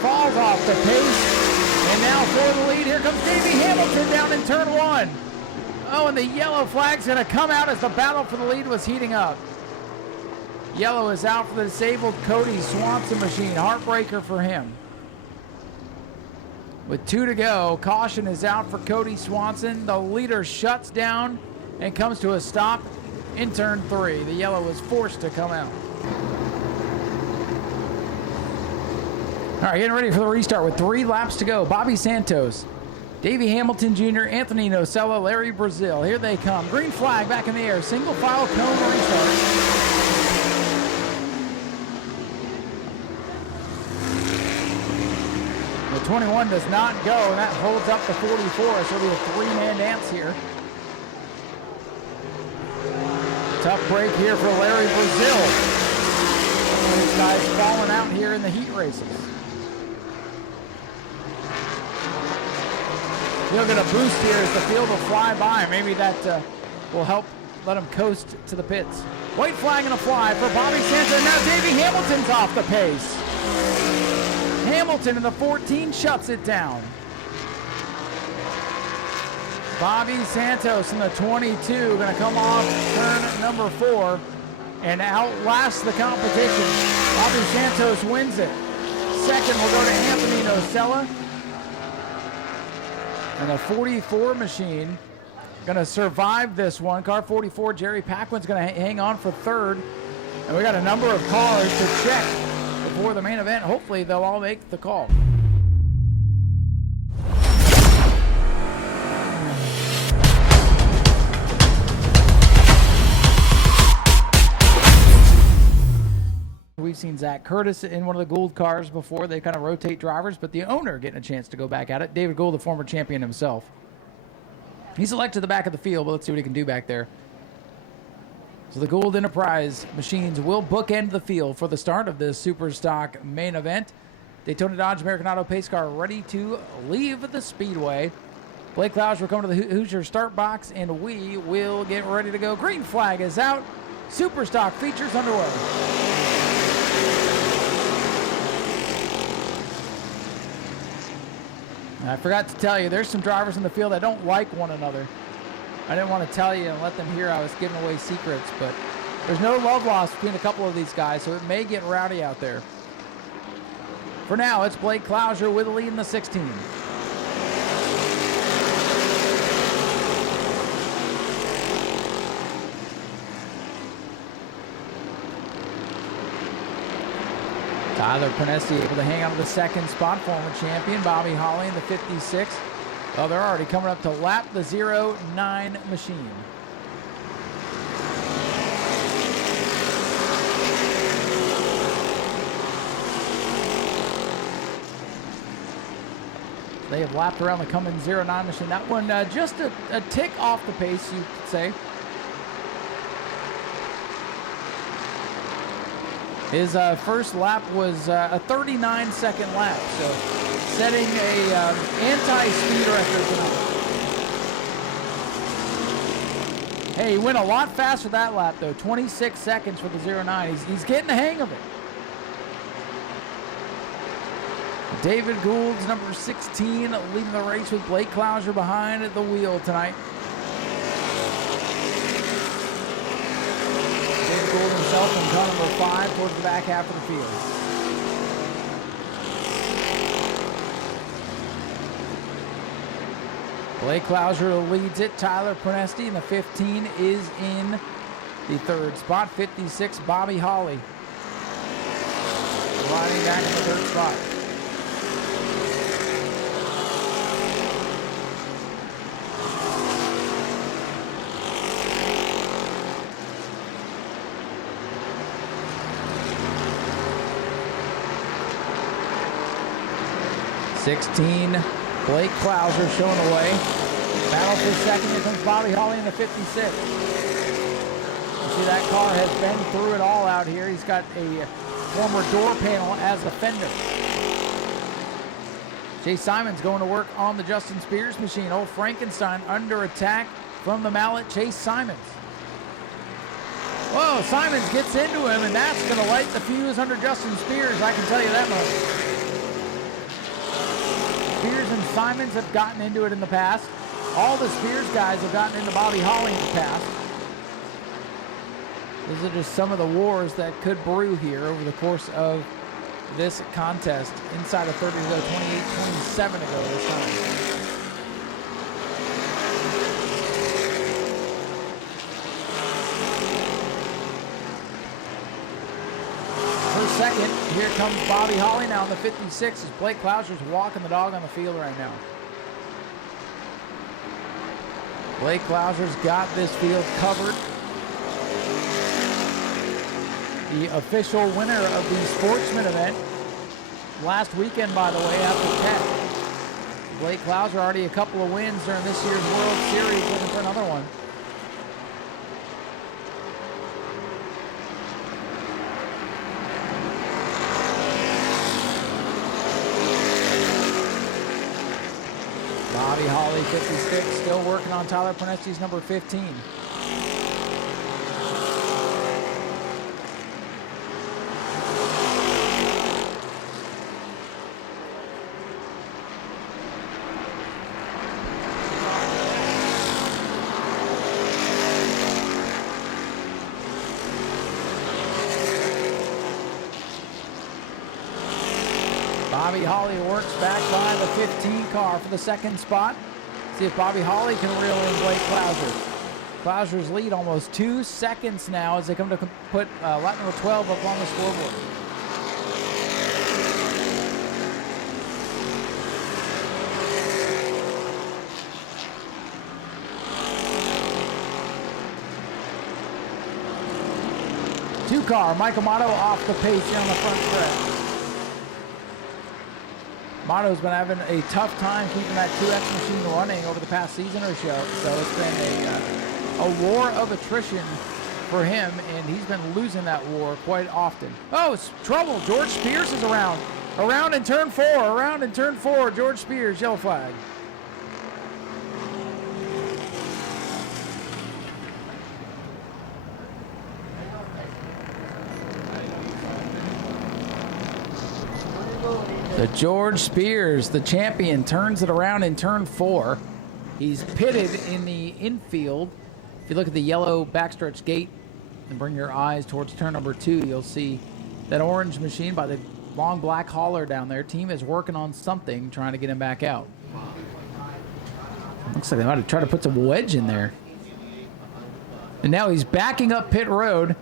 falls off the pace, and now for the lead, here comes Davey Hamilton down in turn 1. Oh, and the yellow flag's going to come out as the battle for the lead was heating up. Yellow is out for the disabled Cody Swanson machine. Heartbreaker for him. With 2 to go, caution is out for Cody Swanson. The leader shuts down and comes to a stop in turn 3. The yellow was forced to come out. All right, getting ready for the restart with 3 laps to go. Bobby Santos, Davey Hamilton Jr., Anthony Nocella, Larry Brazil. Here they come. Green flag back in the air. Single file cone restart. The 21 does not go, and that holds up the 44. So it'll be a 3-man dance here. Tough break here for Larry Brazil. These guys falling out here in the heat races. He'll get a boost here as the field will fly by. Maybe that will help let him coast to the pits. White flag and a fly for Bobby Santos. Now Davey Hamilton's off the pace. Hamilton in the 14 shuts it down. Bobby Santos in the 22 going to come off turn number 4 and outlast the competition. Bobby Santos wins it. Second will go to Anthony Nocella. And the 44 machine going to survive this one. Car 44, Jerry Paquin's going to hang on for third. And we got a number of cars to check before the main event. Hopefully they'll all make the call. We've seen Zach Curtis in one of the Gould cars before. They kind of rotate drivers, but the owner getting a chance to go back at it. David Gould, the former champion himself. He's elected to the back of the field, but let's see what he can do back there. So the Gould Enterprise machines will bookend the field for the start of this Superstock main event. Daytona Dodge American Auto pace car ready to leave the Speedway. Blake Clouser will come to the Hoosier start box, and we will get ready to go. Green flag is out. Superstock features underway. I forgot to tell you, there's some drivers in the field that don't like one another. I didn't want to tell you and let them hear I was giving away secrets, but there's no love lost between a couple of these guys, so it may get rowdy out there. For now, it's Blake Clouser with the lead in the 16. Tyler Pernesi able to hang on to the second spot. Former champion Bobby Holly in the 56. Oh, they're already coming up to lap the 09 machine. They have lapped around the Cummins 09 machine. That one just a tick off the pace, you could say. His first lap was a 39-second lap, so setting a anti-speed record tonight. Hey, he went a lot faster that lap, though. 26 seconds for the 09. He's getting the hang of it. David Gould's number 16 leading the race with Blake Clouser behind the wheel tonight. Gould himself in car number 5 towards the back half of the field. Blake Clouser leads it. Tyler Pernesti in the 15 is in the third spot. 56, Bobby Holly riding back in the third spot. '16, Blake Clouser showing away. Battle for second. Here comes Bobby Holly in the 56. You see that car has been through it all out here. He's got a former door panel as the fender. Chase Simons going to work on the Justin Spears machine. Old Frankenstein under attack from the mallet, Chase Simons. Whoa, Simons gets into him, and that's going to light the fuse under Justin Spears, I can tell you that much. Spears and Simons have gotten into it in the past. All the Spears guys have gotten into Bobby Holly in the past. These are just some of the wars that could brew here over the course of this contest. Inside of 30 to go, 28-27 to go this time. For second, here comes Bobby Holly now in the 56 as Blake Clouser's walking the dog on the field right now. Blake Clouser's got this field covered. The official winner of the Sportsman event last weekend, by the way, after Tech. Blake Clouser already a couple of wins during this year's World Series, looking for another one. Bobby Holly, 56, still working on Tyler Pernesti's number 15. Bobby Holly works back by the 15 car for the second spot. See if Bobby Holly can reel in Blake Klauser. Klauser's lead almost 2 seconds now as they come to put lap number 12 up on the scoreboard. Two-car, Michael Motto off the pace here on the front stretch. Motto's been having a tough time keeping that 2X machine running over the past season or so. So it's been a war of attrition for him, and he's been losing that war quite often. Oh, it's trouble. George Spears is around. Around in turn 4. Around in turn 4. George Spears, yellow flag. So George Spears, the champion, turns it around in turn 4. He's pitted in the infield. If you look at the yellow backstretch gate and bring your eyes towards turn number 2, you'll see that orange machine by the long black hauler down there. Team is working on something, trying to get him back out. Looks like they might have tried to put some wedge in there. And now he's backing up pit road.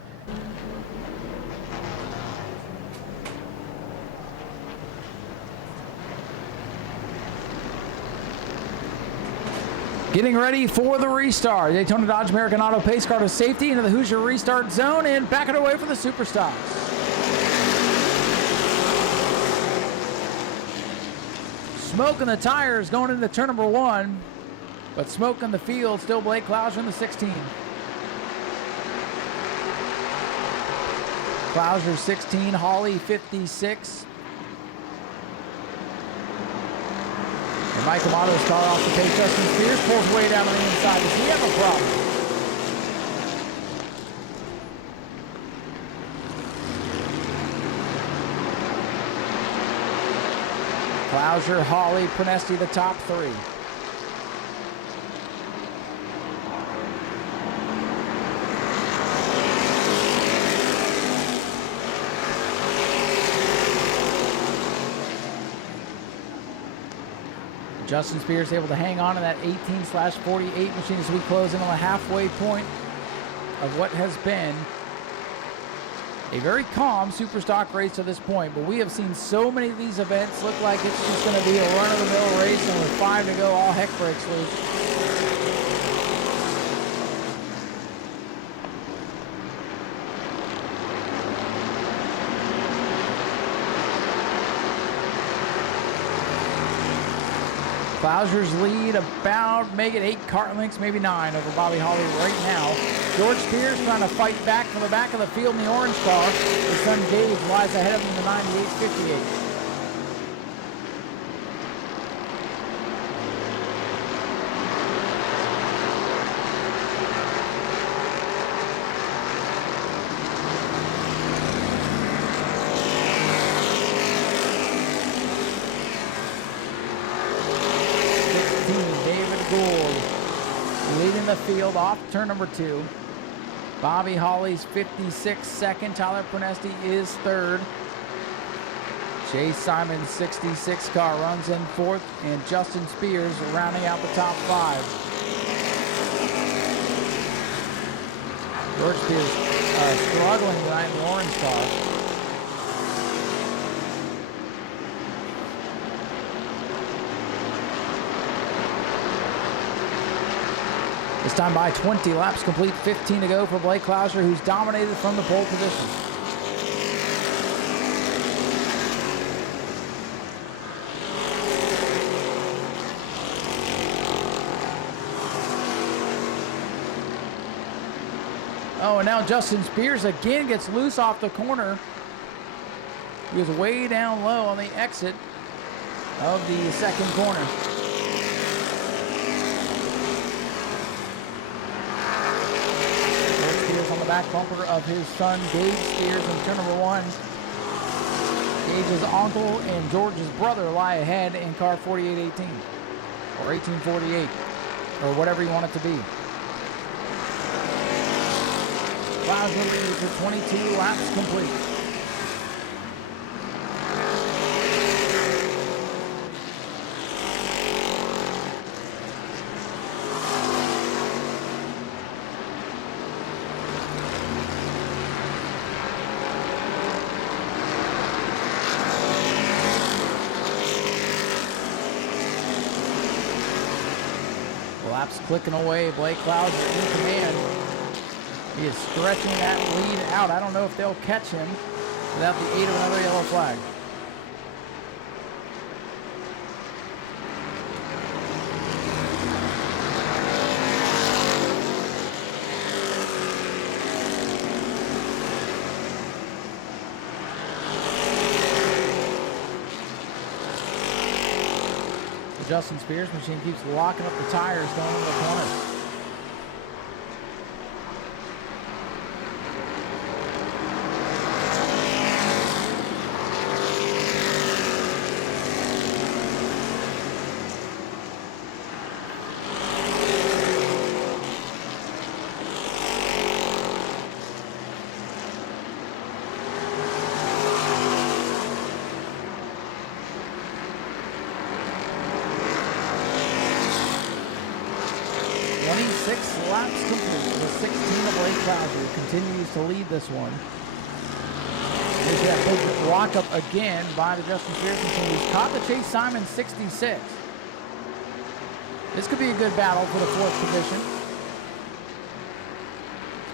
Getting ready for the restart. Daytona Dodge American Auto pace car to safety into the Hoosier restart zone and backing away for the super stocks. Smoke in the tires going into turn number 1, but smoke in the field, still Blake Klauser in the 16. Klauser 16, Hawley 56. And Michael Motto's car off the pace. Justin Spears pulls way down on the inside. Does he have a problem? Klauser, Hawley, Pronesti, the top 3. Justin Spears able to hang on to that 18/48 machine as we close in on the halfway point of what has been a very calm super stock race to this point. But we have seen so many of these events look like it's just going to be a run-of-the-mill race, and with 5 to go, all heck breaks loose. Klauser's lead about, make it 8 kart lengths, maybe 9 over Bobby Holly right now. George Spears trying to fight back from the back of the field in the orange car. His son Gage lies ahead of him in the 98.58. Leading the field off turn number 2. Bobby Holly's 56 second. Tyler Pronesti is 3rd. Chase Simon's 66 car runs in 4th, and Justin Spears rounding out the top 5. George Spears struggling behind the orange car. This time by 20 laps complete, 15 to go for Blake Klauser, who's dominated from the pole position. Oh, and now Justin Spears again gets loose off the corner. He was way down low on the exit of the second corner. On the back bumper of his son Gage Spears in turn number 1. Gage's uncle and George's brother lie ahead in car 4818 or 1848 or whatever you want it to be. Klauser leads for 22 laps complete. laps clicking away. Blake Clouser in command. He is stretching that lead out. I don't know if they'll catch him without the aid of another yellow flag. Justin Spears' machine keeps locking up the tires going into the corner. Laps complete with 16 of Blake Clouser continues to lead this one. There's that big lock up again by the Justin Spears machine. He's caught the Chase Simon 66. This could be a good battle for the fourth position.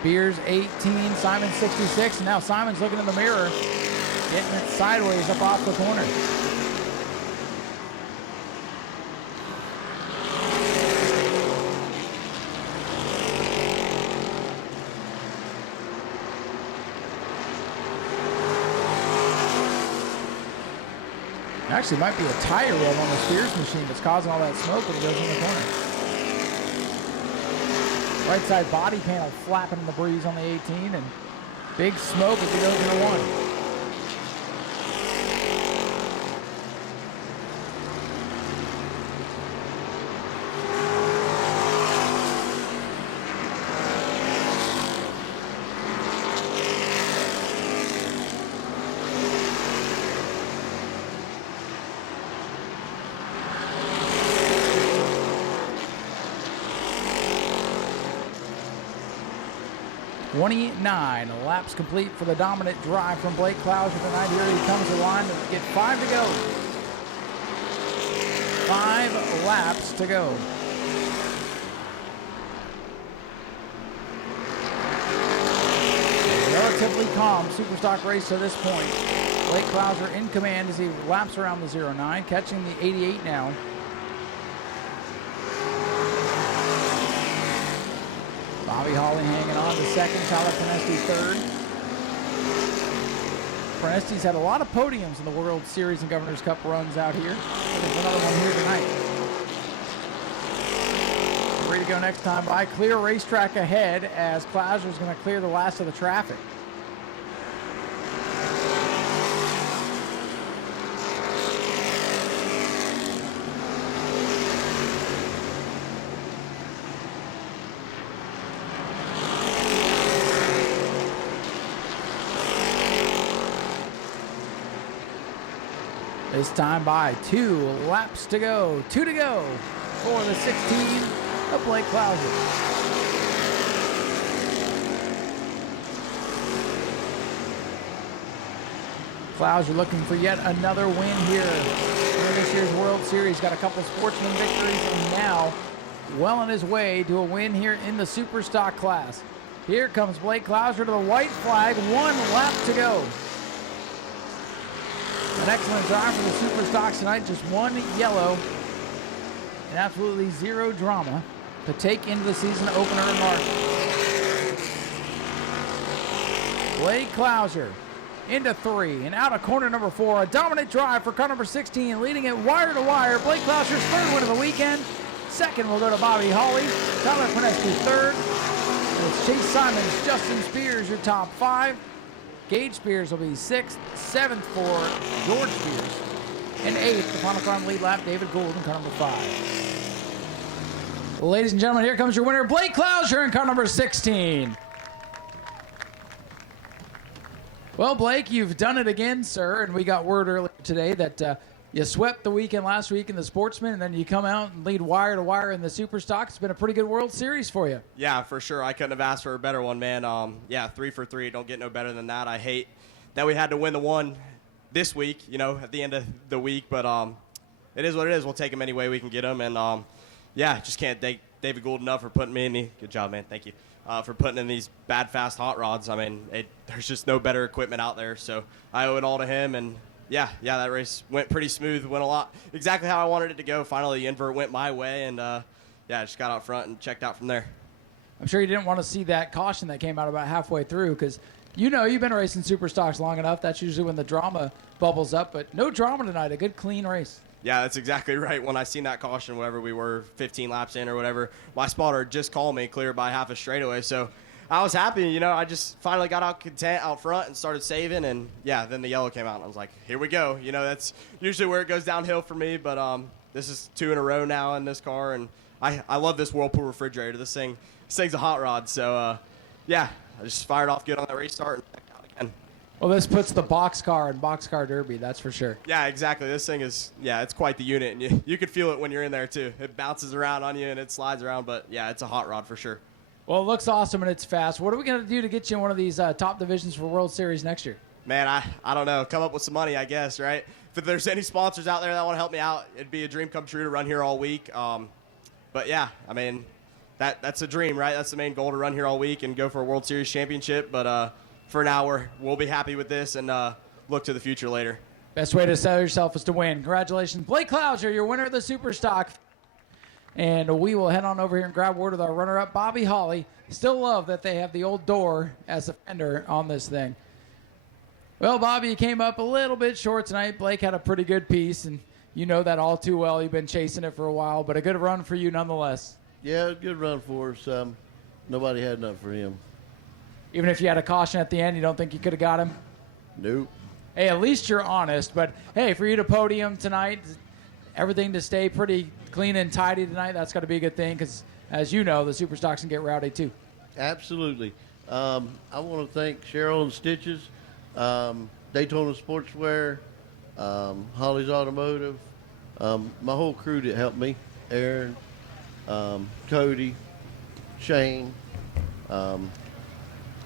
Spears 18, Simon 66, and now Simon's looking in the mirror, getting it sideways up off the corner. Actually, might be a tire rev on the Spears machine that's causing all that smoke when it goes in the corner. Right side body panel flapping in the breeze on the 18, and big smoke as he goes into one. .29 laps complete for the dominant drive from Blake Clouser tonight. Here he comes to line to get 5 to go. 5 laps to go. Relatively calm Superstock race to this point. Blake Clouser in command as he laps around the 09, catching the 88 now. Bobby Holly hanging on to second, Tyler Prenesti third. Prenesti's had a lot of podiums in the World Series and Governor's Cup runs out here. There's another one here tonight. Ready to go next time by. Clear racetrack ahead as Clouser's going to clear the last of the traffic. This time by 2 laps to go. 2 to go for the 16 of Blake Clouser. Clouser looking for yet another win here in this year's World Series. Got a couple sportsman victories and now well on his way to a win here in the Superstock class. Here comes Blake Clouser to the white flag. 1 lap to go. An excellent drive for the Superstocks tonight. Just 1 yellow and absolutely 0 drama to take into the season opener in March. Blake Clouser into 3 and out of corner number 4. A dominant drive for car number 16, leading it wire to wire. Blake Clouser's third win of the weekend. Second will go to Bobby Holly. Tyler Prenesti third. And it's Chase Simons, Justin Spears, your top 5. Gage Spears will be 6th, 7th for George Spears, and 8th, the final car on the lead lap, David Gould in car number 5. Well, ladies and gentlemen, here comes your winner, Blake Clouser in car number 16. Well, Blake, you've done it again, sir, and we got word earlier today that you swept the weekend last week in the Sportsman, and then you come out and lead wire to wire in the Superstock. It's been a pretty good World Series for you. Yeah, for sure. I couldn't have asked for a better one, man. 3 for 3. Don't get no better than that. I hate that we had to win the one this week, at the end of the week. But it is what it is. We'll take them any way we can get them. And, yeah, just can't thank David Gould enough for putting me in the, good job, man, thank you, for putting in these bad, fast hot rods. I mean, there's just no better equipment out there, so I owe it all to him. And yeah, that race went pretty smooth, went a lot exactly how I wanted it to go. Finally, the invert went my way, and yeah, I just got out front and checked out from there. I'm sure you didn't want to see that caution that came out about halfway through, because you know you've been racing super stocks long enough. That's usually when the drama bubbles up, but no drama tonight. A good, clean race. Yeah, that's exactly right. When I seen that caution, whenever we were 15 laps in or whatever, my spotter just called me clear by half a straightaway. So I was happy. You know, I just finally got out content out front and started saving. And, yeah, then the yellow came out. And I was like, here we go. You know, that's usually where it goes downhill for me. But this is 2 in a row now in this car. And I love this Whirlpool refrigerator. This thing's a hot rod. So, yeah, I just fired off good on that restart and checked out again. Well, this puts the boxcar in boxcar derby, that's for sure. Yeah, exactly. This thing is, yeah, it's quite the unit. And you can feel it when you're in there, too. It bounces around on you and it slides around. But, yeah, it's a hot rod for sure. Well, it looks awesome and it's fast. What are we going to do to get you in one of these top divisions for World Series next year? Man, I don't know. Come up with some money, I guess, right? If there's any sponsors out there that want to help me out, it'd be a dream come true to run here all week. But, yeah, I mean, that's a dream, right? That's the main goal, to run here all week and go for a World Series championship. But for now, we'll be happy with this and look to the future later. Best way to sell yourself is to win. Congratulations, Blake Clouser, your winner of the Superstock. And we will head on over here and grab word with our runner-up, Bobby Holly. Still love that they have the old door as a fender on this thing. Well, Bobby, you came up a little bit short tonight. Blake had a pretty good piece, and you know that all too well. You've been chasing it for a while, but a good run for you nonetheless. Yeah, good run for us. Nobody had enough for him. Even if you had a caution at the end, you don't think you could have got him? Nope. Hey, at least you're honest. But, hey, for you to podium tonight, everything to stay pretty clean and tidy tonight, that's got to be a good thing because, as you know, the Superstocks can get rowdy too. Absolutely. I want to thank Cheryl and Stitches, Daytona Sportswear, Holly's Automotive, my whole crew that helped me, Aaron, Cody, Shane,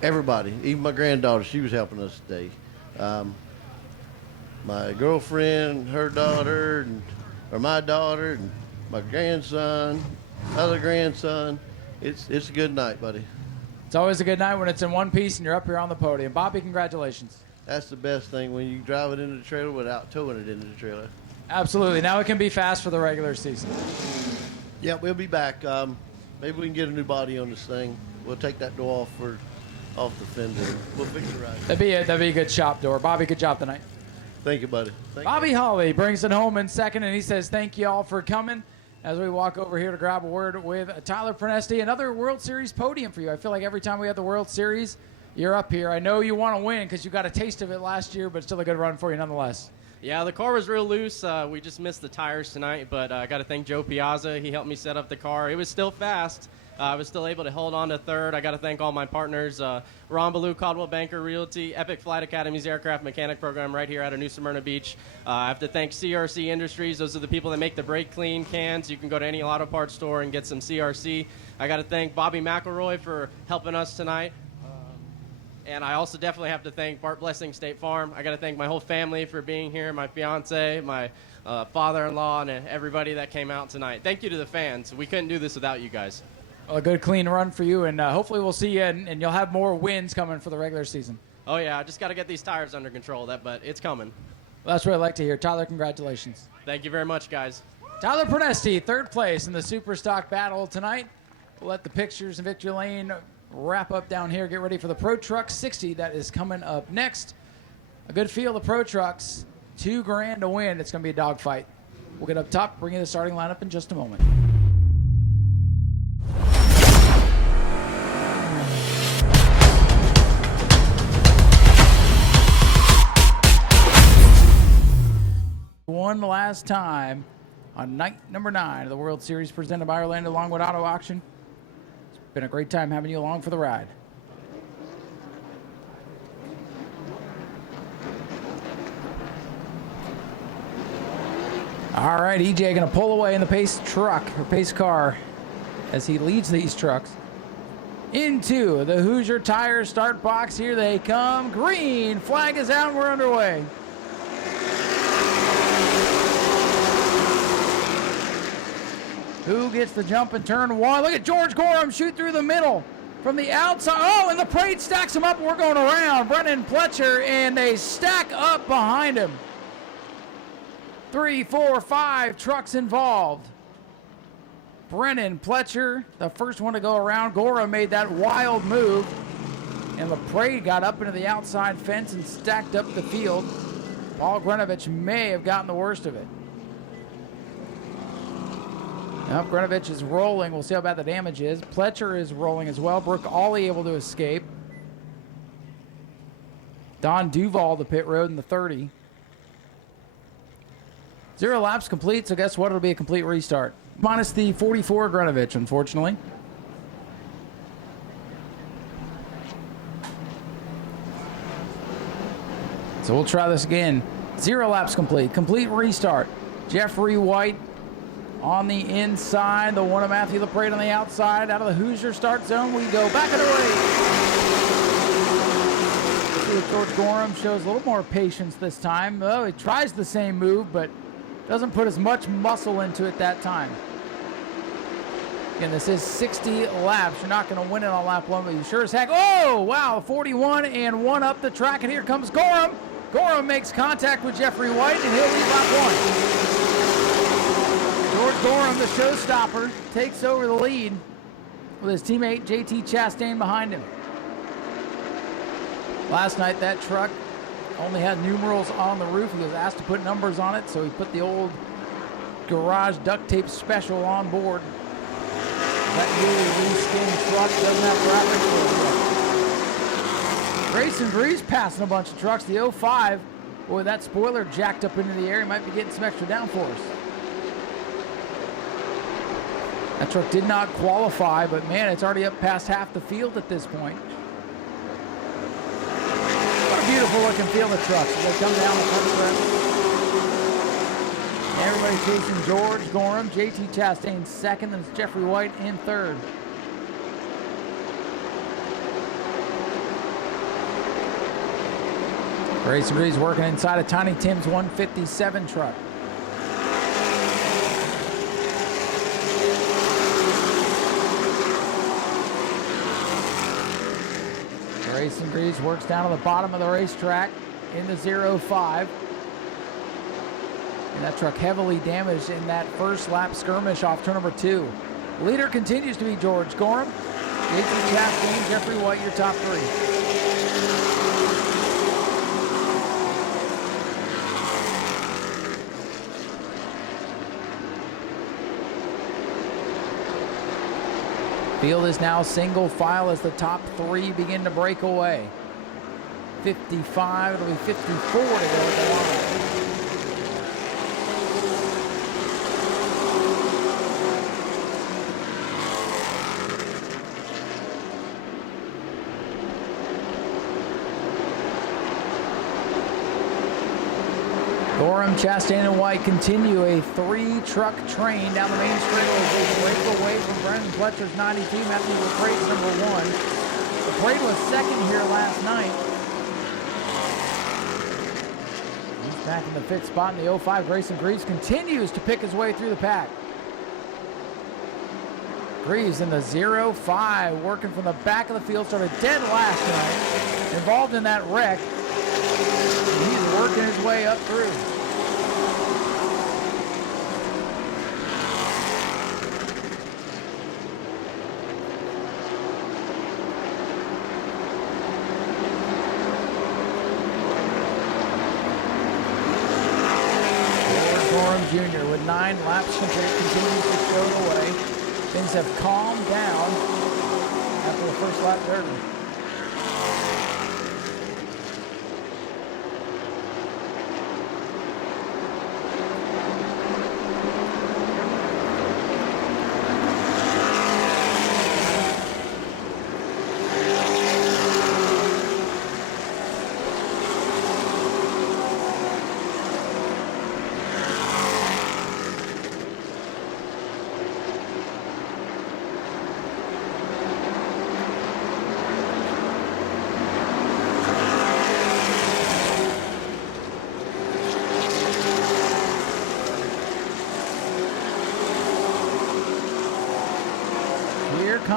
everybody, even my granddaughter, she was helping us today. My girlfriend, her daughter, or my daughter, and my grandson, other grandson. It's a good night, buddy. It's always a good night when it's in one piece and you're up here on the podium. Bobby, congratulations. That's the best thing, when you drive it into the trailer without towing it into the trailer. Absolutely. Now it can be fast for the regular season. Yeah, we'll be back. Maybe we can get a new body on this thing. We'll take that door off the fender. We'll fix it right. That'd be a good shop door. Bobby, good job tonight. Thank you, buddy. Bobby Holly brings it home in second, and he says thank you all for coming. As we walk over here to grab a word with Tyler Prenesti, another World Series podium for you. I feel like every time we have the World Series, you're up here. I know you want to win because you got a taste of it last year, but still a good run for you nonetheless. Yeah, the car was real loose. We just missed the tires tonight, but I got to thank Joe Piazza. He helped me set up the car. It was still fast. I was still able to hold on to third. I got to thank all my partners, Ron Ballou, Caldwell Banker Realty, Epic Flight Academy's aircraft mechanic program right here out of New Smyrna Beach. I have to thank CRC Industries. Those are the people that make the brake clean cans. You can go to any auto parts store and get some CRC. I got to thank Bobby McElroy for helping us tonight. And I also definitely have to thank Bart Blessing State Farm. I got to thank my whole family for being here, my fiance, my father-in-law, and everybody that came out tonight. Thank you to the fans. We couldn't do this without you guys. Well, a good, clean run for you, and hopefully we'll see you, and you'll have more wins coming for the regular season. Oh, yeah, I just got to get these tires under control, but it's coming. Well, that's what I'd like to hear. Tyler, congratulations. Thank you very much, guys. Tyler Prenesti, third place in the Superstock battle tonight. We'll let the pictures in Victory Lane wrap up down here. Get ready for the Pro Truck 60 that is coming up next. A good field of Pro Trucks, $2,000 to win. It's going to be a dogfight. We'll get up top, bring you the starting lineup in just a moment. One last time on night number 9 of the World Series presented by Orlando Longwood Auto Auction. It's been a great time having you along for the ride. All right, EJ going to pull away in the pace truck, or pace car, as he leads these trucks into the Hoosier Tire start box. Here they come. Green flag is out and we're underway. Who gets the jump and turn one? Look at George Gorham shoot through the middle from the outside. Oh, and the parade stacks him up. We're going around. Brennan Pletcher, and they stack up behind him. 3, 4, 5 trucks involved. Brennan Pletcher, the first one to go around. Gorham made that wild move, and the parade got up into the outside fence and stacked up the field. Paul Grenovich may have gotten the worst of it. Now Grenovich is rolling. We'll see how bad the damage is. Pletcher is rolling as well. Brooke Ollie able to escape. Don Duval, the pit road in the 30. 0 laps complete, so guess what? It'll be a complete restart. Minus the 44 Grenovich, unfortunately. So we'll try this again. 0 laps complete. Complete restart. Jeffrey White on the inside. The one of Matthew LaPrade on the outside. Out of the Hoosier start zone, we go back in the race. See if George Gorham shows a little more patience this time. Oh, he tries the same move, but doesn't put as much muscle into it that time. Again, this is 60 laps. You're not going to win it on lap 1, but you sure as heck. Oh, wow, 41 and 1 up the track, and here comes Gorham. Gorham makes contact with Jeffrey White, and he'll lead lap 1. George Gorham, the showstopper, takes over the lead with his teammate JT Chastain behind him. Last night, that truck only had numerals on the roof. He was asked to put numbers on it, so he put the old garage duct tape special on board. That newly reskinned truck doesn't have graphics. Grayson Breeze passing a bunch of trucks. The 05, boy, that spoiler jacked up into the air. He might be getting some extra downforce. That truck did not qualify, but man, it's already up past half the field at this point. What a beautiful looking field of trucks as they come down the front stretch. Everybody chasing George Gorham. JT Chastain second, and it's Jeffrey White in third. Grayson Breeze working inside of Tiny Tim's 157 truck. Grayson Breeze works down to the bottom of the racetrack in the 05. And that truck heavily damaged in that first lap skirmish off turn number 2. Leader continues to be George Gorham. JT Chastain, Jeffrey White, your top 3. Field is now single file as the top 3 begin to break away. 55, it'll be 54 to go at the line. Gorham, Chastain, and White continue a 3-truck train down the main straightaway as they break away from Brennan Pletcher's 92. Matthew LaPrade's number 1. LaPrade was second here last night. He's back in the 5th spot in the 05. Grayson Greaves continues to pick his way through the pack. Greaves in the 05, working from the back of the field, started dead last tonight, involved in that wreck. He's working his way up through. Gorham Jr. with 9 laps complete continues to show the way. Things have calmed down after the first lap derby.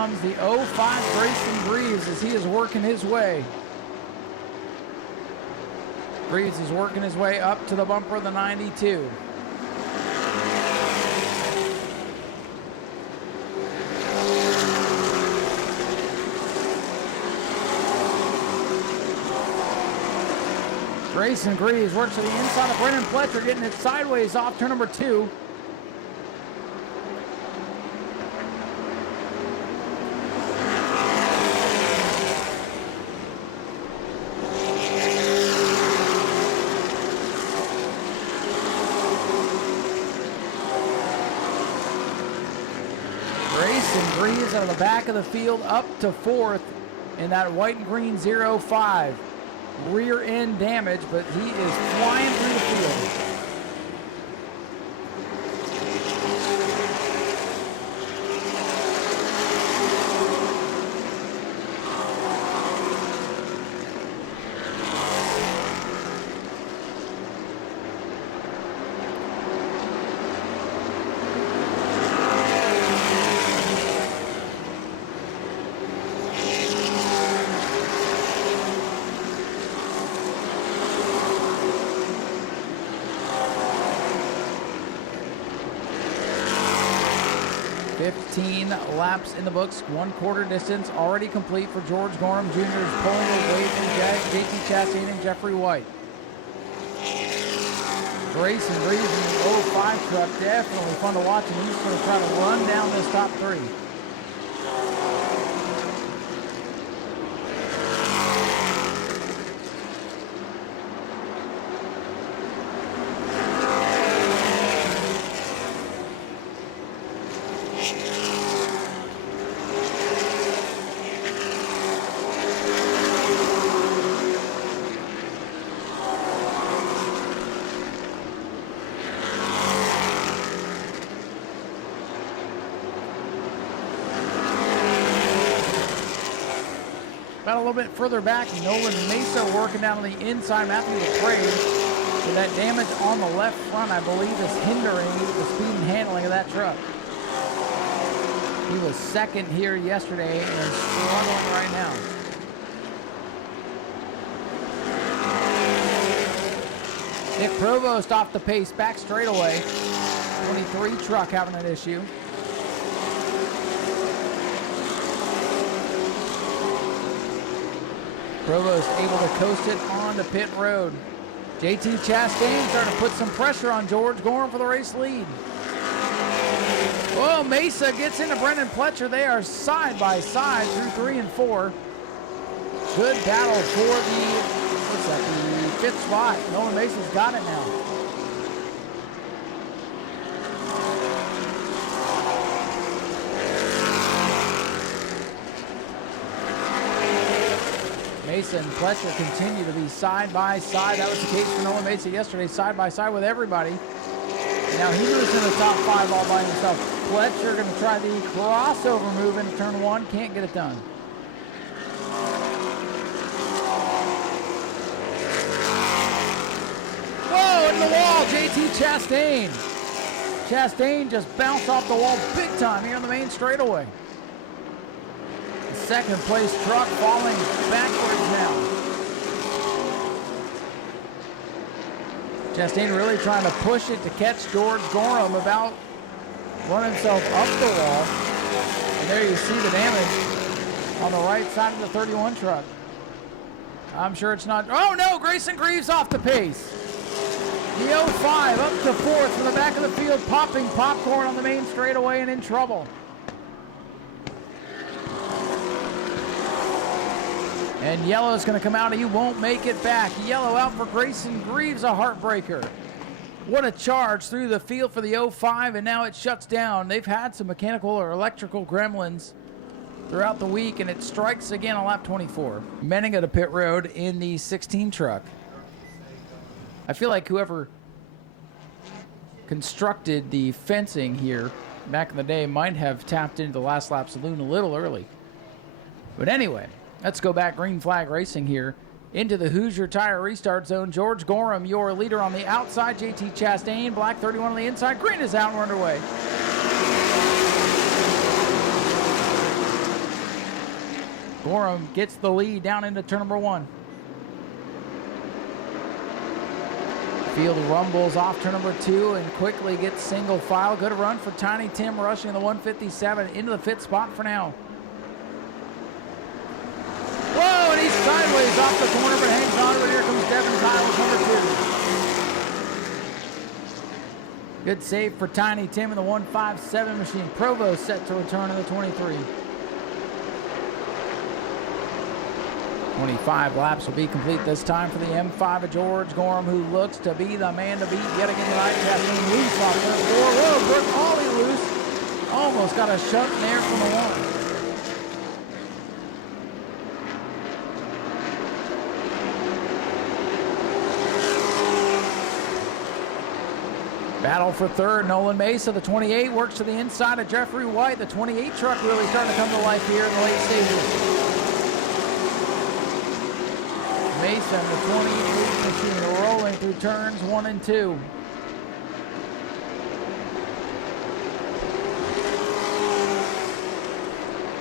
comes the 05 Grayson Greaves as he is working his way. Greaves is working his way up to the bumper of the 92. Grayson Greaves works to the inside of Brennan Fletcher, getting it sideways off turn number 2. Grayson Greaves out of the back of the field up to 4th in that white and green 05. Rear end damage, but he is flying through the field. Laps in the books, 1/4 distance already complete for George Gorham Jr.'s pulling away from JT Chastain and Jeffrey White. Grayson Greaves in the 05 truck, definitely fun to watch, and he's going to try to run down this top 3. A little bit further back, Nolan Mesa working down on the inside. Matthew afraid that that damage on the left front, I believe, is hindering the speed and handling of that truck. He was second here yesterday and is struggling right now. Nick Provost off the pace, back straightaway. 23 truck having an issue. Provost able to coast it on the pit road. JT Chastain starting to put some pressure on George Gorham for the race lead. Oh, Mesa gets into Brendan Fletcher. They are side by side through 3 and 4. Good battle for the 5th spot. Nolan Mesa's got it now. Mesa and Fletcher continue to be side by side. That was the case for Nolan Mesa yesterday, side by side with everybody. And now he moves in the top 5 all by himself. Fletcher going to try the crossover move into turn 1, can't get it done. Whoa, in the wall, JT Chastain. Chastain just bounced off the wall big time here on the main straightaway. Second place truck falling backwards now. Chastain really trying to push it to catch George Gorham, about run himself up the wall. And there you see the damage on the right side of the 31 truck. I'm sure it's not. Oh no, Grayson Greaves off the pace. The 05 up to 4th from the back of the field, popping popcorn on the main straightaway and in trouble. And Yellow's going to come out and he won't make it back. Yellow out for Grayson Greaves, a heartbreaker. What a charge through the field for the 05, and now it shuts down. They've had some mechanical or electrical gremlins throughout the week, and it strikes again on lap 24. Menninger to pit road in the 16 truck. I feel like whoever constructed the fencing here back in the day might have tapped into the last lap saloon a little early. But anyway, let's go back green flag racing here into the Hoosier Tire restart zone. George Gorham, your leader on the outside. JT Chastain, black 31 on the inside. Green is out and we're underway. Gorham gets the lead down into turn number 1. Field rumbles off turn number 2 and quickly gets single file. Good run for Tiny Tim rushing the 157 into the 5th spot for now. Whoa, and he's sideways off the corner, but hangs on, but here comes Devin Kyle with number 2. Good save for Tiny Tim in the 157 machine. Provost set to return in the 23. 25 laps will be complete this time for the M5 of George Gorham, who looks to be the man to beat yet again tonight. Kathleen loose off turn 4. Whoa, Brooke Hawley loose. Almost got a shunt there from the 1. Battle for third. Nolan Mesa, the 28, works to the inside of Jeffrey White. The 28 truck really starting to come to life here in the late stages. Mason, the 28 machine, rolling through turns 1 and 2.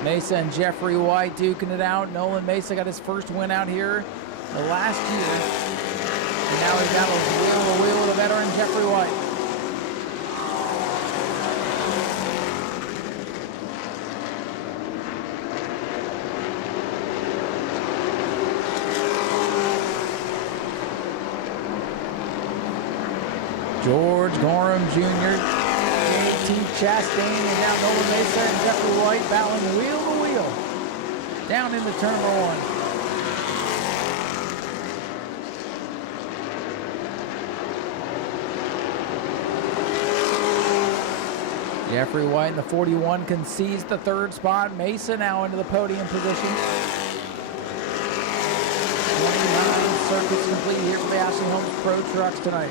Mesa and Jeffrey White duking it out. Nolan Mesa got his first win out here the last year. And now he battles wheel to wheel with the veteran Jeffrey White. George Gorham Jr., JT Chastain, and now Nolan Mesa and Jeffrey White battling wheel to wheel down into turn number 1. Jeffrey White in the 41 concedes the 3rd spot. Mesa now into the podium position. 29 circuits complete here for the Ashley Holmes Pro Trucks tonight.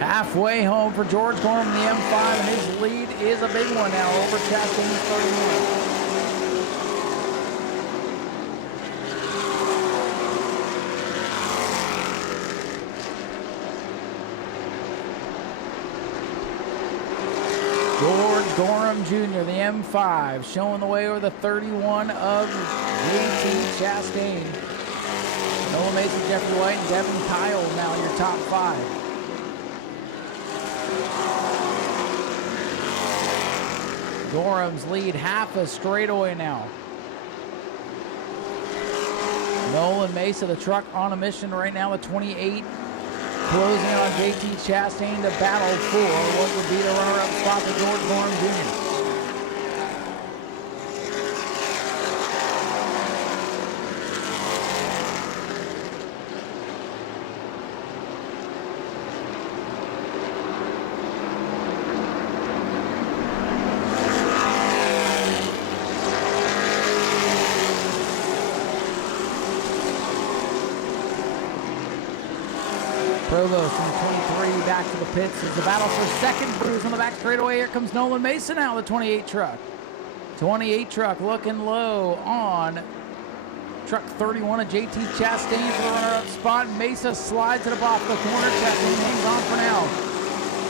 Halfway home for George Gorham in the M5, and his lead is a big one now over Chastain's 31. George Gorham Jr., the M5, showing the way over the 31 of JT Chastain. Noah Mason, Jeffrey White, and Devin Kyle now your top 5. Gorham's lead half a straightaway now. Nolan Mesa, the truck on a mission right now, the 28, closing on JT Chastain to battle for what would be the runner-up spot for George Gorham Jr. Provost in 23 back to the pits as the battle for second. Bruce on the back straightaway. Here comes Nolan Mason now, the 28 truck. 28 truck looking low on truck 31 of JT Chastain for the runner-up spot. Mesa slides it up off the corner. Chastain hangs on for now.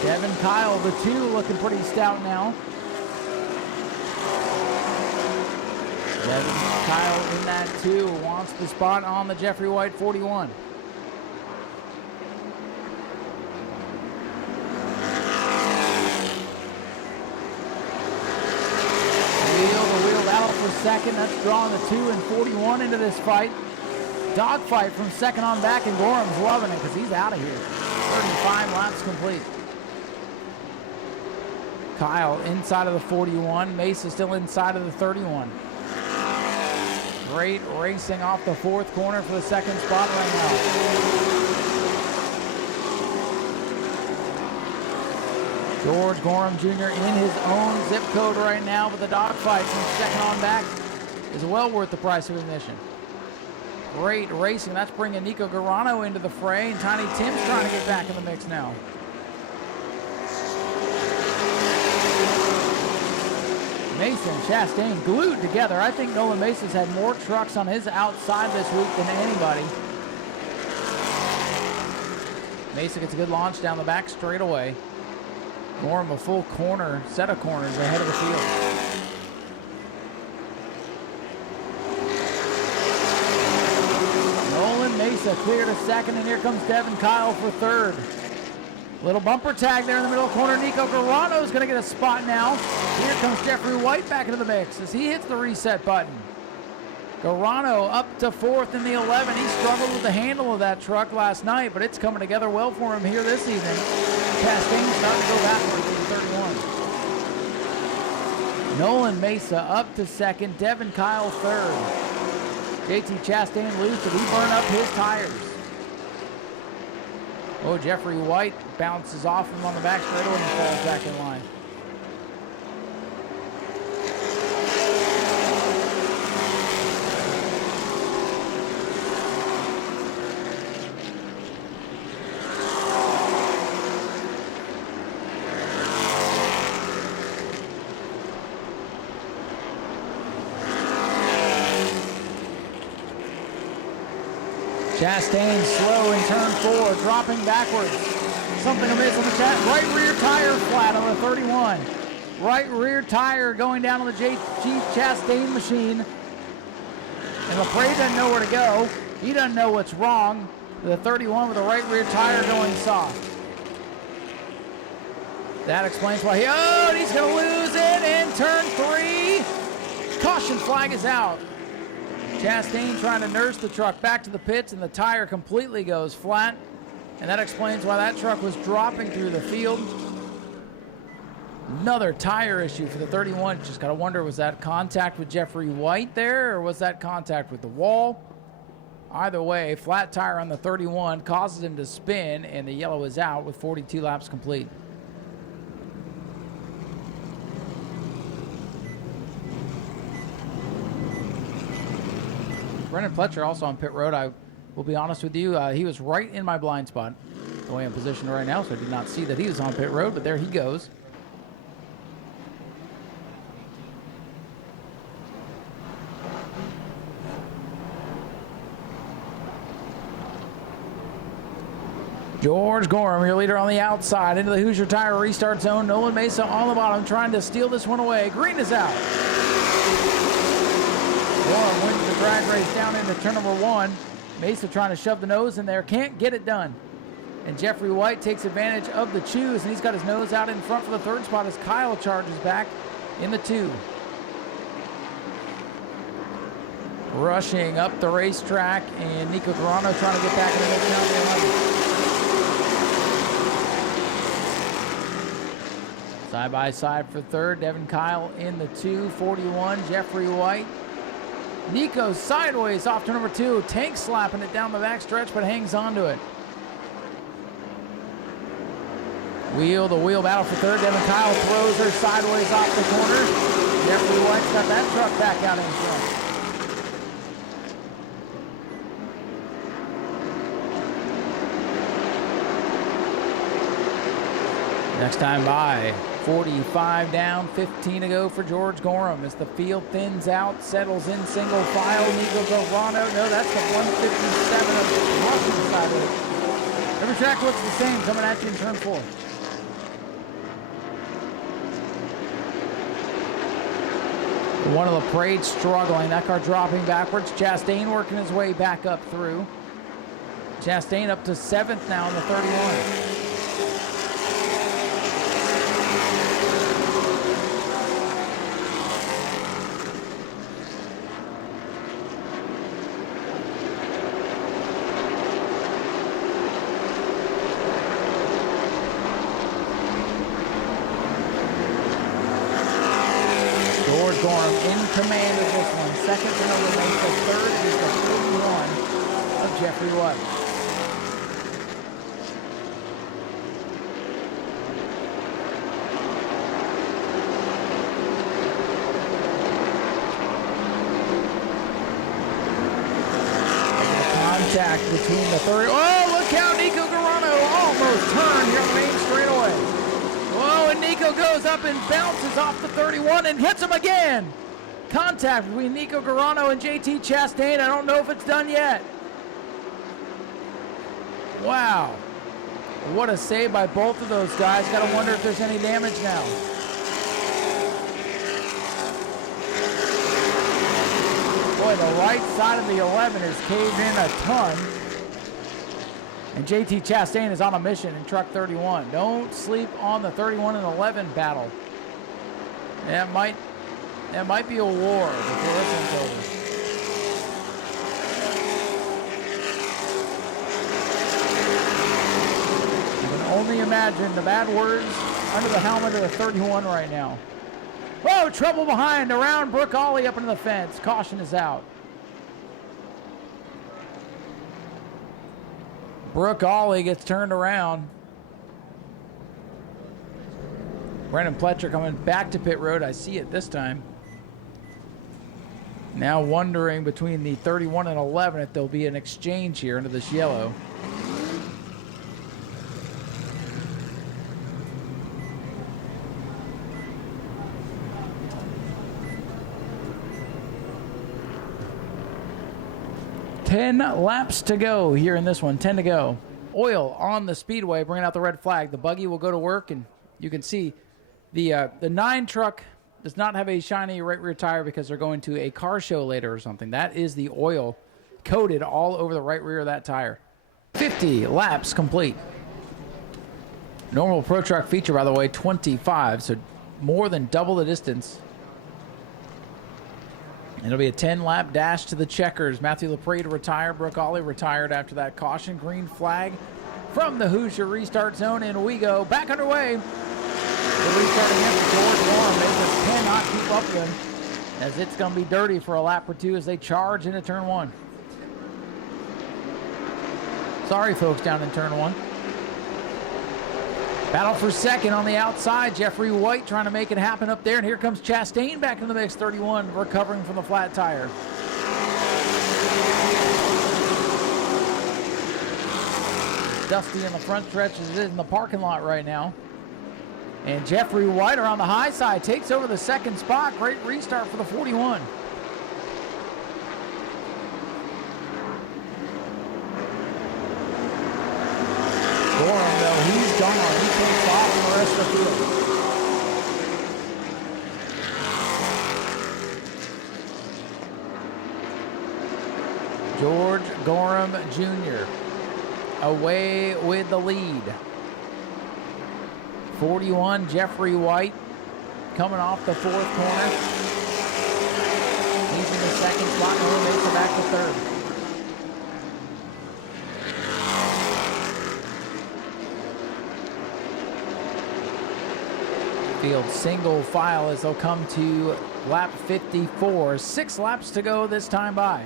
Devin Kyle, the 2, looking pretty stout now. Devin Kyle in that 2 wants the spot on the Jeffrey White 41. Second, that's drawing the 2 and 41 into this fight. Dogfight from second on back, and Gorham's loving it because he's out of here. 35 laps complete. Kyle inside of the 41. Mesa still inside of the 31. Great racing off the 4th corner for the 2nd spot right now. George Gorham Jr. in his own zip code right now, but the dogfight from second on back is well worth the price of admission. Great racing. That's bringing Nico Garano into the fray, and Tiny Tim's trying to get back in the mix now. Mason, Chastain glued together. I think Nolan Mason's had more trucks on his outside this week than anybody. Mesa gets a good launch down the back straightaway. Gorham a full corner, set of corners ahead of the field. Nolan Mesa clear to second, and here comes Devin Kyle for third. Little bumper tag there in the middle corner. Nico Garano is going to get a spot now. Here comes Jeffrey White back into the mix as he hits the reset button. Garano up to fourth in the 11. He struggled with the handle of that truck last night, but it's coming together well for him here this evening. Chastain's starting to go backwards in 31. Nolan Mesa up to second. Devin Kyle third. JT Chastain loose. Did he burn up his tires? Oh, Jeffrey White bounces off him on the back straightaway and falls back in line. Chastain slow in turn 4, dropping backwards. Something amiss on the right rear tire flat on the 31. Right rear tire going down on the JT Chastain machine. And LaPrade doesn't know where to go. He doesn't know what's wrong. The 31 with the right rear tire going soft. That explains why he's going to lose it in turn 3. Caution flag is out. Chastain trying to nurse the truck back to the pits, and the tire completely goes flat. And that explains why that truck was dropping through the field. Another tire issue for the 31. Just got to wonder, was that contact with Jeffrey White there, or was that contact with the wall? Either way, flat tire on the 31 causes him to spin, and the yellow is out with 42 laps complete. Brendan Pletcher also on pit road. I will be honest with you, he was right in my blind spot. The way I'm positioned right now, so I did not see that he was on pit road, but there he goes. George Gorham, your leader on the outside, into the Hoosier Tire restart zone. Nolan Mesa on the bottom, trying to steal this one away. Green is out. Gorham wins the drag race down into turn number 1. Mesa trying to shove the nose in there, can't get it done. And Jeffrey White takes advantage of the choose, and he's got his nose out in front for the third spot as Kyle charges back in the 2. Rushing up the racetrack, and Nico Garano trying to get back in the mix down to the 11. Side by side for third, Devin Kyle in the 2, 41, Jeffrey White. Nico sideways off to number 2, tank slapping it down the back stretch, but hangs on to it. Wheel to wheel battle for third. Devin Kyle throws her sideways off the corner. Jeffrey White's got that truck back out in front. Next time by, 45 down, 15 to go for George Gorham as the field thins out, settles in single file. Nico Garano, no, that's the 157 of the Russian side of it. Every track looks the same coming at you in turn 4. One of the parade struggling, that car dropping backwards. Chastain working his way back up through. Chastain up to 7th now in the 31. Gorham in command of this one. Second to Nolan Mesa. Third is the 41 of Jeffrey White. Contact between the 30. Oh, look how Nico Garano almost turned here on the main straightaway. Whoa, and Nico goes up and bounces off the 31 and hits him again. Contact between Nico Garano and JT Chastain. I don't know if it's done yet. Wow. What a save by both of those guys. Got to wonder if there's any damage now. Boy, the right side of the 11 is caved in a ton. And JT Chastain is on a mission in truck 31. Don't sleep on the 31 and 11 battle. That might be a war before this one's over. You can only imagine the bad words under the helmet of the 31 right now. Oh, trouble behind, around Brooke Ollie up into the fence. Caution is out. Brooke Ollie gets turned around. Brandon Pletcher coming back to pit road. I see it this time. Now wondering between the 31 and 11 if there'll be an exchange here into this yellow. Ten laps to go here in this one. 10 to go. Oil on the Speedway, bringing out the red flag. The buggy will go to work, and you can see the 9 truck does not have a shiny right rear tire because they're going to a car show later or something. That is the oil coated all over the right rear of that tire. 50 laps complete. Normal Pro Truck feature, by the way, 25, so more than double the distance. It'll be a 10-lap dash to the checkers. Matthew Lepre to retire. Brooke Ollie retired after that caution. Green flag from the Hoosier restart zone, and we go back underway. The restart again for George Warren. They just cannot keep up with him, as it's going to be dirty for a lap or two as they charge into turn 1. Sorry, folks, down in turn 1. Battle for second on the outside. Jeffrey White trying to make it happen up there. And here comes Chastain back in the mix. 31 recovering from the flat tire. Dusty in the front stretch as it is in the parking lot right now. And Jeffrey White around the high side takes over the second spot. Great restart for the 41. Gorham, though, he's gone. He takes off from the rest of the field. George Gorham Jr. away with the lead. 41, Jeffrey White coming off the 4th corner. He's in the second spot and only makes it back to 3rd. Field single file as they'll come to lap 54. 6 laps to go this time by.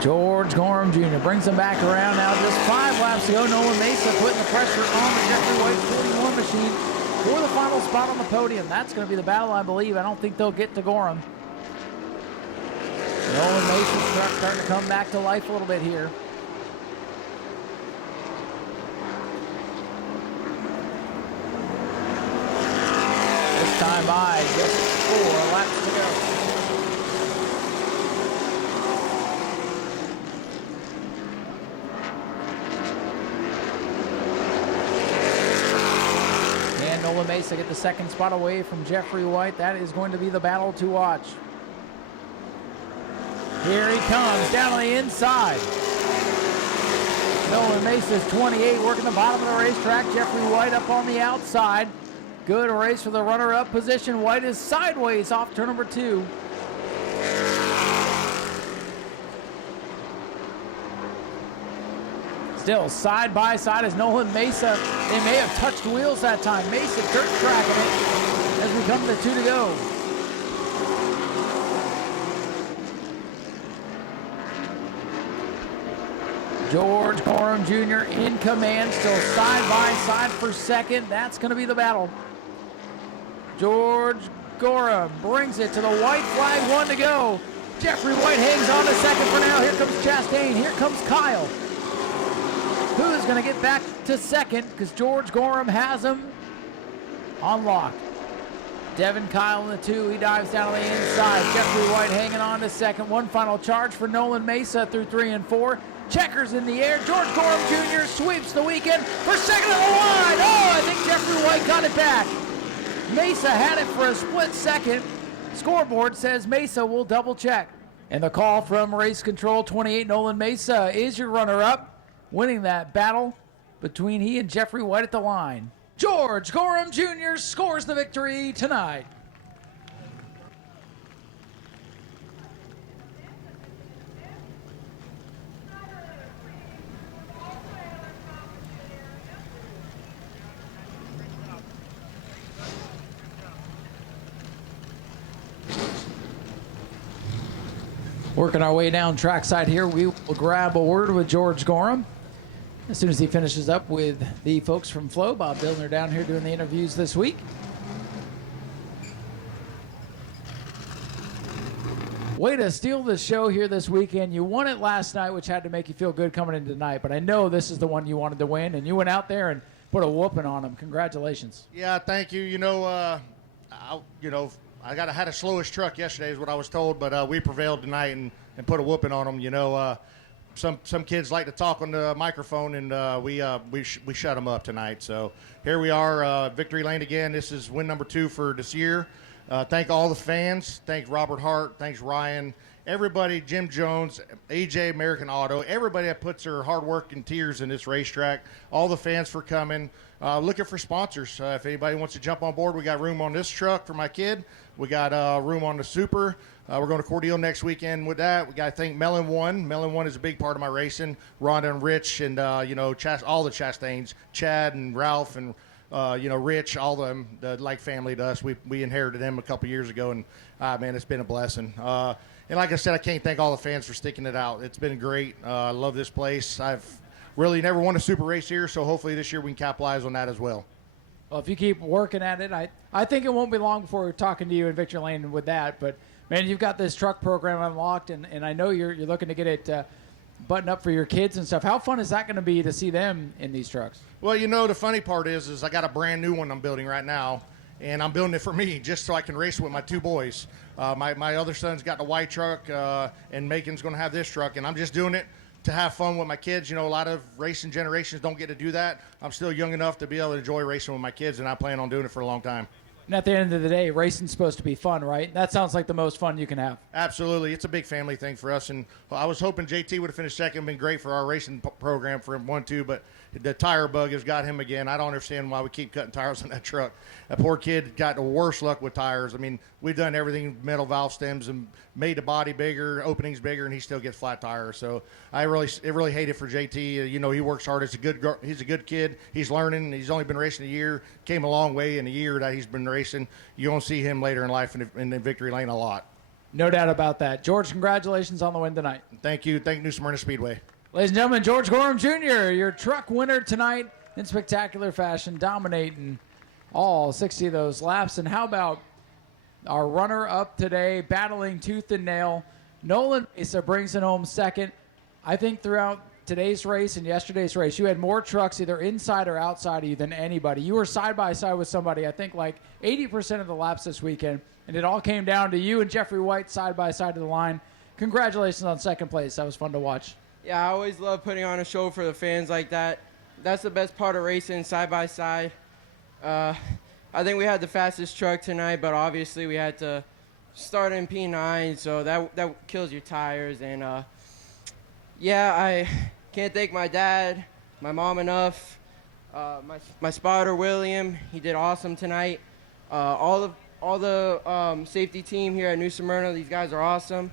George Gorham Jr. brings them back around now. Just 5 laps to go. Nolan Mesa putting the pressure on the Jeffrey White 41 machine for the final spot on the podium. That's going to be the battle, I believe. I don't think they'll get to Gorham. Nolan Mesa's truck starting to come back to life a little bit here. This time by just 4 laps to go. Nolan Mesa get the second spot away from Jeffrey White. That is going to be the battle to watch. Here he comes down on the inside. Nolan Mesa's 28 working the bottom of the racetrack. Jeffrey White up on the outside. Good race for the runner-up position. White is sideways off turn number 2. Still side by side as Nolan Mesa. They may have touched wheels that time. Mesa dirt tracking it as we come to 2 to go. George Gorham Jr. in command, still side by side for second. That's going to be the battle. George Gorham brings it to the white flag, 1 to go. Jeffrey White hangs on to second for now. Here comes Chastain. Here comes Kyle, who is going to get back to second because George Gorham has him on lock. Devin Kyle in the 2. He dives down on the inside. Jeffrey White hanging on to second. One final charge for Nolan Mesa through 3 and 4. Checkers in the air. George Gorham Jr. sweeps the weekend for second on the line. Oh, I think Jeffrey White got it back. Mesa had it for a split second. Scoreboard says Mesa will double check. And the call from Race Control 28, Nolan Mesa is your runner-up, winning that battle between he and Jeffrey White at the line. George Gorham Jr. scores the victory tonight. Working our way down trackside here, we will grab a word with George Gorham as soon as he finishes up with the folks from Flow. Bob Billner down here doing the interviews this week. Way to steal the show here this weekend. You won it last night, which had to make you feel good coming into tonight, but I know this is the one you wanted to win, and you went out there and put a whooping on them. Congratulations. Yeah, thank you. I had a slowest truck yesterday is what I was told, but we prevailed tonight and put a whooping on them. Some kids like to talk on the microphone, and we shut them up tonight. So here we are, victory lane again. This is win number 2 for this year. Thank all the fans. Thanks Robert Hart. Thanks Ryan. Everybody, Jim Jones, AJ American Auto, everybody that puts their hard work and tears in this racetrack. All the fans for coming. Looking for sponsors. If anybody wants to jump on board, we got room on this truck for my kid. We got room on the Super. We're going to Cordele next weekend with that. We got to thank Melon One. Melon One is a big part of my racing. Rhonda and Rich and, all the Chastains, Chad and Ralph and, Rich, all of them, like family to us. We inherited them a couple years ago, and, man, it's been a blessing. And like I said, I can't thank all the fans for sticking it out. It's been great. I love this place. I've really never won a super race here, so hopefully this year we can capitalize on that as well. Well, if you keep working at it, I think it won't be long before we're talking to you in Victory Lane with that. But, man, you've got this truck program unlocked, and I know you're looking to get it buttoned up for your kids and stuff. How fun is that going to be to see them in these trucks? Well, the funny part is I got a brand new one I'm building right now, and I'm building it for me just so I can race with my 2 boys. My other son's got the white truck, and Macon's going to have this truck, and I'm just doing it to have fun with my kids. A lot of racing generations don't get to do that. I'm still young enough to be able to enjoy racing with my kids, and I plan on doing it for a long time. And at the end of the day, racing's supposed to be fun, right? That sounds like the most fun you can have. Absolutely. It's a big family thing for us, and I was hoping JT would have finished second. Been great for our racing program for him 1-2, but the tire bug has got him again. I don't understand why we keep cutting tires on that truck. That poor kid got the worst luck with tires. I mean, we've done everything, metal valve stems, and made the body bigger, openings bigger, and he still gets flat tires. So I really hate it for JT. He works hard. He's a good kid. He's learning. He's only been racing a year. Came a long way in a year that he's been racing. You're going to see him later in life in the victory lane a lot. No doubt about that. George, congratulations on the win tonight. Thank you. Thank New Smyrna Speedway. Ladies and gentlemen, George Gorham Jr., your truck winner tonight in spectacular fashion, dominating all 60 of those laps. And how about our runner-up today, battling tooth and nail? Nolan Mesa brings it home second. I think throughout today's race and yesterday's race, you had more trucks either inside or outside of you than anybody. You were side-by-side with somebody, I think, like 80% of the laps this weekend, and it all came down to you and Jeffrey White side-by-side to the line. Congratulations on second place. That was fun to watch. Yeah, I always love putting on a show for the fans like that. That's the best part of racing, side-by-side. I think we had the fastest truck tonight, but obviously we had to start in P9, so that kills your tires. And, I can't thank my dad, my mom enough, my spotter, William. He did awesome tonight. All the safety team here at New Smyrna, these guys are awesome.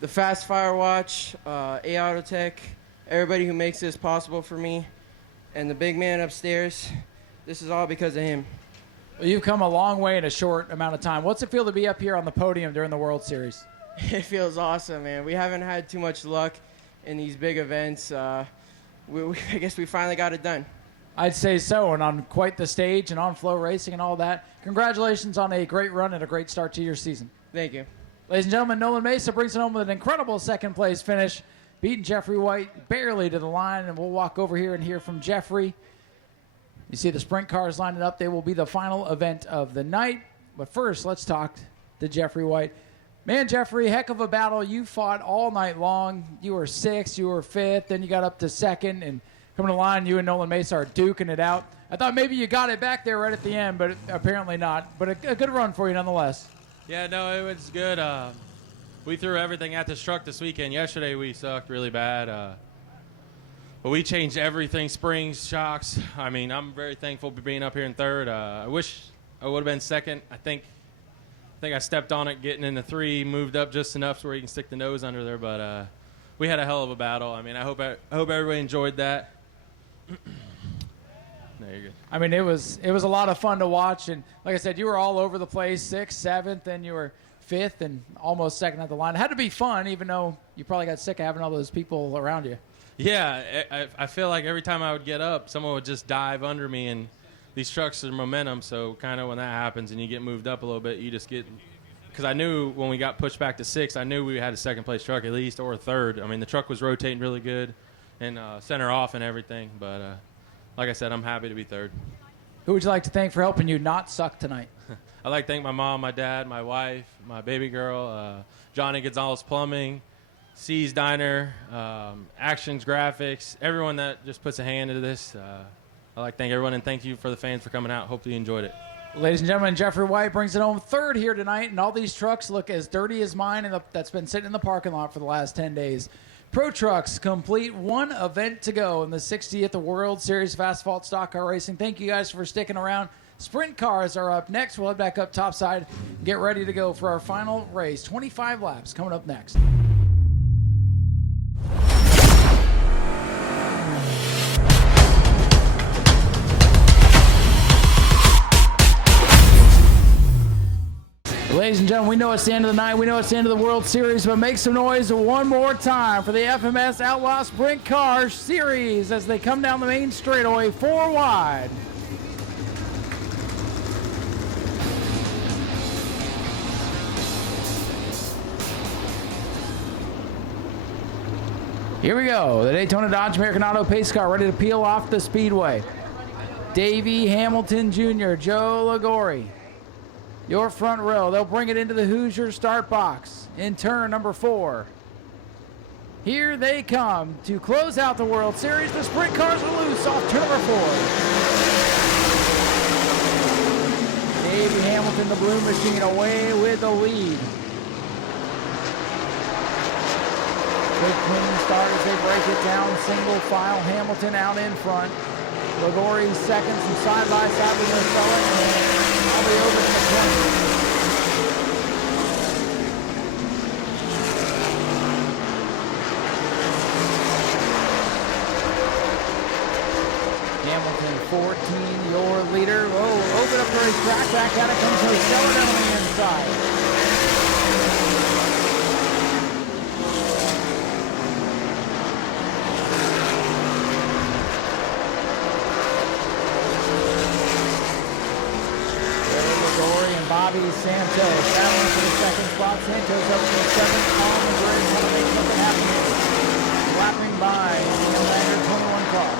The Fast Fire Watch, A Autotech, everybody who makes this possible for me, and the big man upstairs. This is all because of him. Well, you've come a long way in a short amount of time. What's it feel to be up here on the podium during the World Series? It feels awesome, man. We haven't had too much luck in these big events. I guess we finally got it done. I'd say so, and on quite the stage and on Flow Racing and all that. Congratulations on a great run and a great start to your season. Thank you. Ladies and gentlemen, Nolan Mesa brings it home with an incredible second place finish, beating Jeffrey White barely to the line, and we'll walk over here and hear from Jeffrey. You see the sprint cars lining up. They will be the final event of the night. But first, let's talk to Jeffrey White. Man, Jeffrey, heck of a battle. You fought all night long. You were 6th, you were 5th, then you got up to 2nd, and coming to the line, you and Nolan Mesa are duking it out. I thought maybe you got it back there right at the end, but apparently not. But a good run for you nonetheless. Yeah, no, it was good. We threw everything at this truck this weekend. Yesterday we sucked really bad. But we changed everything, springs, shocks. I mean, I'm very thankful for being up here in 3rd. I wish I would have been 2nd. I think I stepped on it getting into 3, moved up just enough so where you can stick the nose under there. But we had a hell of a battle. I mean, I hope everybody enjoyed that. No, you're good. I mean, it was a lot of fun to watch, and like I said, you were all over the place, 6th, 7th, then you were 5th and almost 2nd at the line. It had to be fun, even though you probably got sick of having all those people around you. Yeah, I feel like every time I would get up, someone would just dive under me, and these trucks are momentum, so kind of when that happens and you get moved up a little bit, you just get – because I knew when we got pushed back to 6th, I knew we had a second-place truck at least or a 3rd. I mean, the truck was rotating really good and center off and everything, but like I said, I'm happy to be 3rd. Who would you like to thank for helping you not suck tonight? I'd like to thank my mom, my dad, my wife, my baby girl, Johnny Gonzalez Plumbing, C's Diner, Actions Graphics, everyone that just puts a hand into this. I'd like to thank everyone, and thank you for the fans for coming out. Hopefully you enjoyed it. Ladies and gentlemen, Jeffrey White brings it home 3rd here tonight, and all these trucks look as dirty as mine that's been sitting in the parking lot for the last 10 days. Pro Trucks complete 1 event to go in the 60th World Series of Asphalt Stock Car Racing. Thank you guys for sticking around. Sprint cars are up next. We'll head back up topside. Get ready to go for our final race. 25 laps coming up next. Ladies and gentlemen, we know it's the end of the night. We know it's the end of the World Series, but make some noise one more time for the FMS Outlaw Sprint Car Series as they come down the main straightaway 4 wide. Here we go. The Daytona Dodge American Auto Pace Car ready to peel off the Speedway. Davey Hamilton Jr., Joe Lagori. Your front row. They'll bring it into the Hoosier start box in turn number 4. Here they come to close out the World Series. The sprint cars are loose off turn number 4. Davey Hamilton, the Blue Machine, away with the lead. Good clean start as they break it down. Single file. Hamilton out in front. Lagori second, some side by side with Marcella. I'll be over in the corner. Hamilton 14, your leader. Oh, open up for his track. Back at it comes Marcella down on the inside. Bobby Santos battling for the second spot. Santos up to the 7th on the grid. Want to make something happen here. Lapping by the Lander 21 car.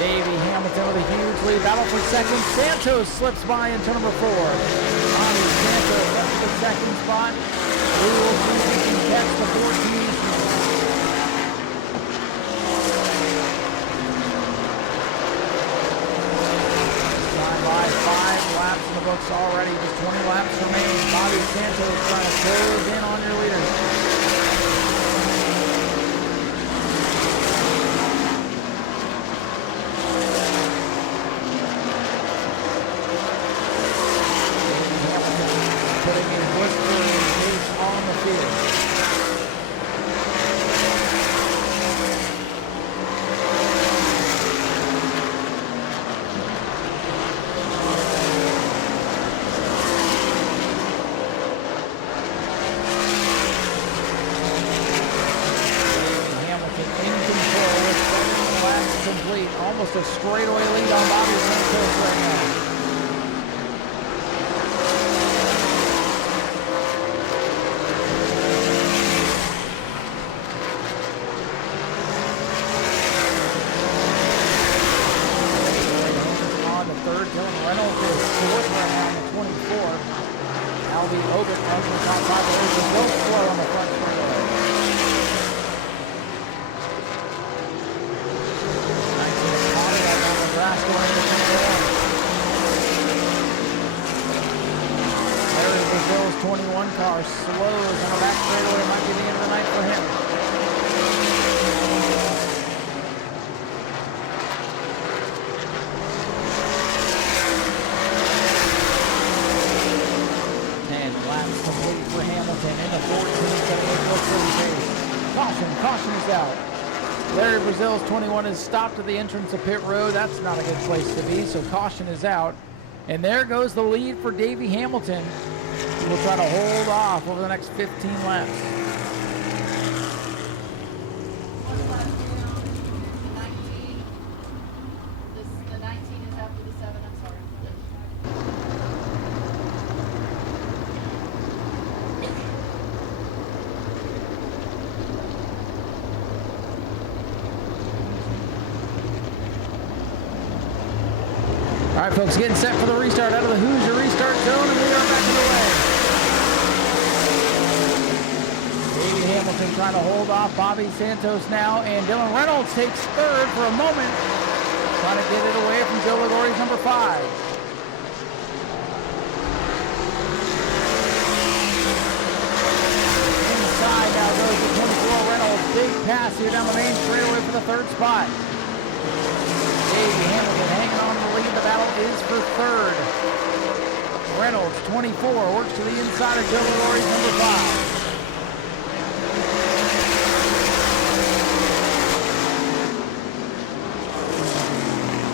Davey Hamilton with a huge lead. Battle for second. Santos slips by in turn number 4. Bobby Santos up to the 2nd spot. We will see if he can catch the 14. By 5 laps in the books already. Just 20 laps remaining. Bobby Santos trying to close in on your leader. Hamilton putting a blistering pace on the field. Almost a straightaway lead on Bobby Santos right now. Hamilton into 14, getting a look for the pace. Caution is out. Larry Brazil's 21 is stopped at the entrance of pit road. That's not a good place to be, so caution is out. And there goes the lead for Davey Hamilton. He will try to hold off over the next 15 laps. The 19 is after the 7, I'm sorry. All right, folks, getting set for the restart out of the Hoosier restart zone, and we are back underway. Davey Hamilton trying to hold off Bobby Santos now, and Dylan Reynolds takes third for a moment, trying to get it away from Joe Ligori's number 5. Inside now goes the 24 Reynolds. Big pass here down the main straightaway for the third spot. Davey Hamilton hanging on to the lead. The battle is for third. Reynolds, 24, works to the inside of Joe Ligori's number 5.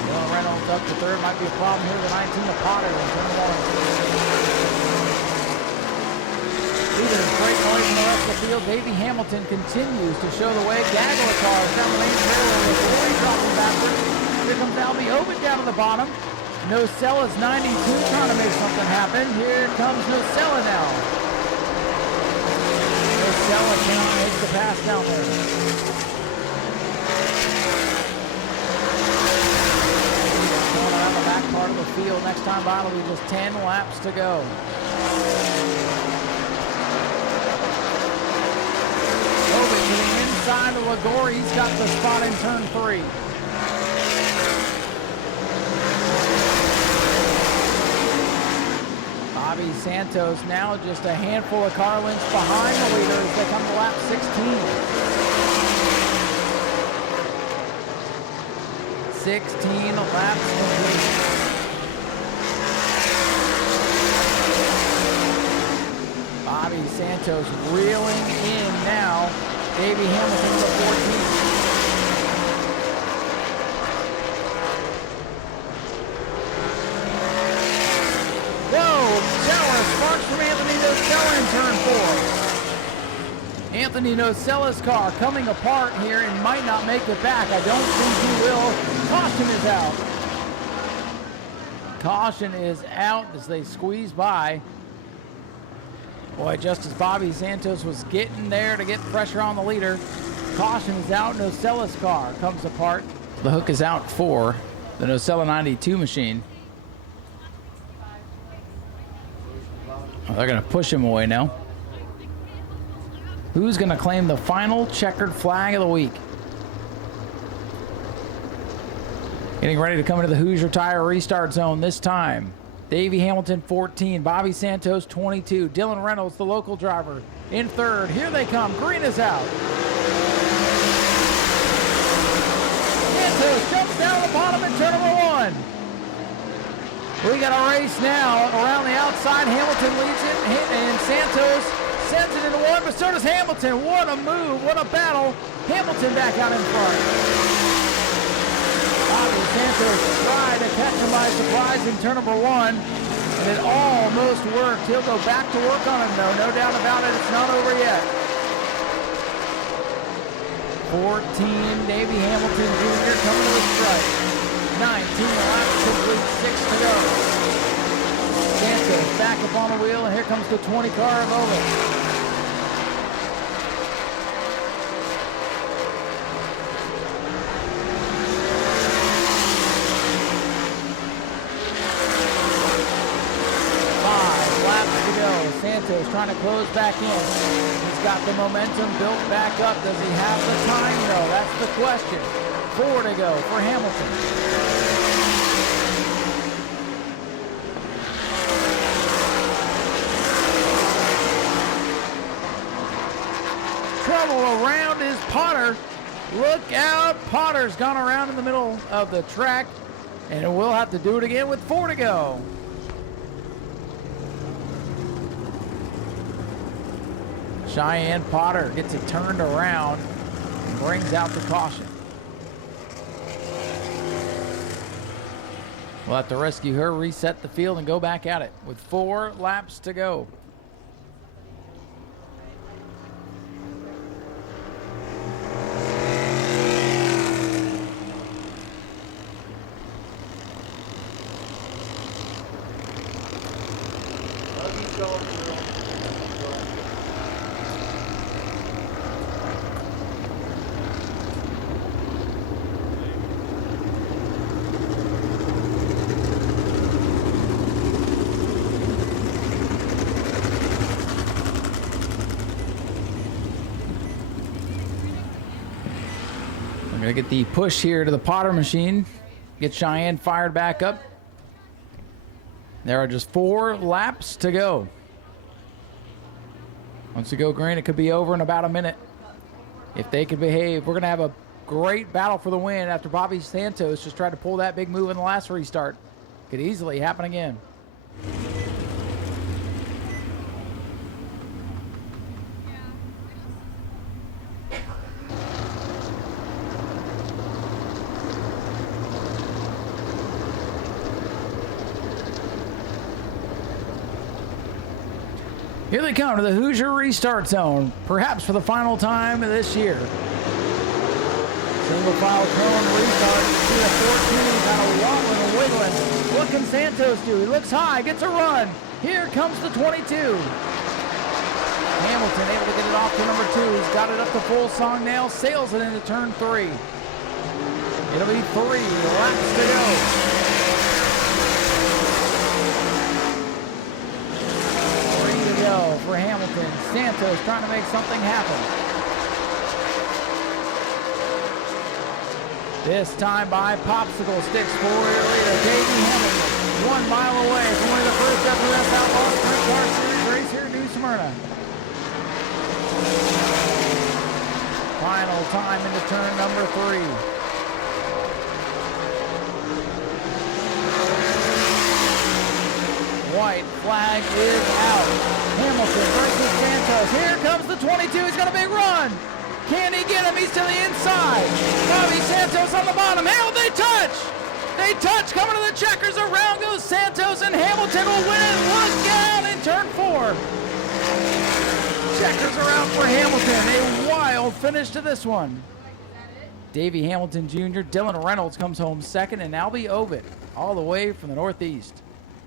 Dylan Reynolds up to third. Might be a problem here. The 19 of Potter in turn 1. Leaders breaking away from the rest of the field. Davey Hamilton continues to show the way. Gaggle of cars down the main straightaway with Ligori dropping backwards. Here comes Albie Ovid down to the bottom. Nocella's 92 trying to make something happen. Here comes Nocella now. Nocella cannot make the pass down there. Going around the back part of the field. Next time by, it'll be just 10 laps to go. Ovid to the inside of Ligori. He's got the spot in turn 3. Bobby Santos now just a handful of car lengths behind the leader as they come to lap 16. 16 laps complete. Bobby Santos reeling in now. Davey Hamilton the 14th. Sparks from Anthony Nocella in turn 4. Anthony Nocella's car coming apart here and might not make it back. I don't think he will. Caution is out. Caution is out as they squeeze by. Boy, just as Bobby Santos was getting there to get pressure on the leader, caution is out. Nocella's car comes apart. The hook is out for the Nocella 92 machine. Oh, they're going to push him away now. Who's going to claim the final checkered flag of the week? Getting ready to come into the Hoosier Tire restart zone this time. Davey Hamilton, 14. Bobby Santos, 22. Dylan Reynolds, the local driver, in third. Here they come. Green is out. Santos jumps down the bottom in turn number 1. We got a race now around the outside. Hamilton leads it, and Santos sends it into 1, but so does Hamilton. What a move, what a battle. Hamilton back out in front. Bobby Santos tried to catch him by surprise in turn number 1, and it almost worked. He'll go back to work on him, though. No doubt about it, it's not over yet. 14, Davey Hamilton Jr. coming to the strike. 19 laps complete, 6 to go. Santos back up on the wheel, and here comes the 20 car of Ovid. Santos trying to close back in. He's got the momentum built back up. Does he have the time, though? That's the question. 4 to go for Hamilton. Trouble around is Potter. Look out. Potter's gone around in the middle of the track, and we'll have to do it again with 4 to go. Cheyenne Potter gets it turned around and brings out the caution. We'll have to rescue her, reset the field, and go back at it with 4 laps to go. We're going to get the push here to the Potter machine. Get Cheyenne fired back up. There are just 4 laps to go. Once we go green, it could be over in about a minute. If they can behave, we're going to have a great battle for the win after Bobby Santos just tried to pull that big move in the last restart. Could easily happen again. Here they come to the Hoosier restart zone, perhaps for the final time this year. Single file cone restart. See the 14 kind of wobbling and wiggling. What can Santos do? He looks high, gets a run. Here comes the 22. Hamilton able to get it off to number 2. He's got it up to full song now, sails it into turn 3. It'll be 3 laps to go. For Hamilton. Santos trying to make something happen. This time by popsicle sticks for your leader, Davey Hamilton. 1 mile away from winning the first FMS Outlaw Sprint Car Series race here in New Smyrna. Final time into turn number 3. White flag is out. Hamilton versus Santos. Here comes the 22. He's got a big run. Can he get him? He's to the inside. Bobby Santos on the bottom. Hell, they touch. They touch. Coming to the checkers. Around goes Santos, and Hamilton will win it. Look out in turn 4. Checkers are out for Hamilton. A wild finish to this one. Davey Hamilton Jr., Dylan Reynolds comes home second, and Albie Ovid all the way from the Northeast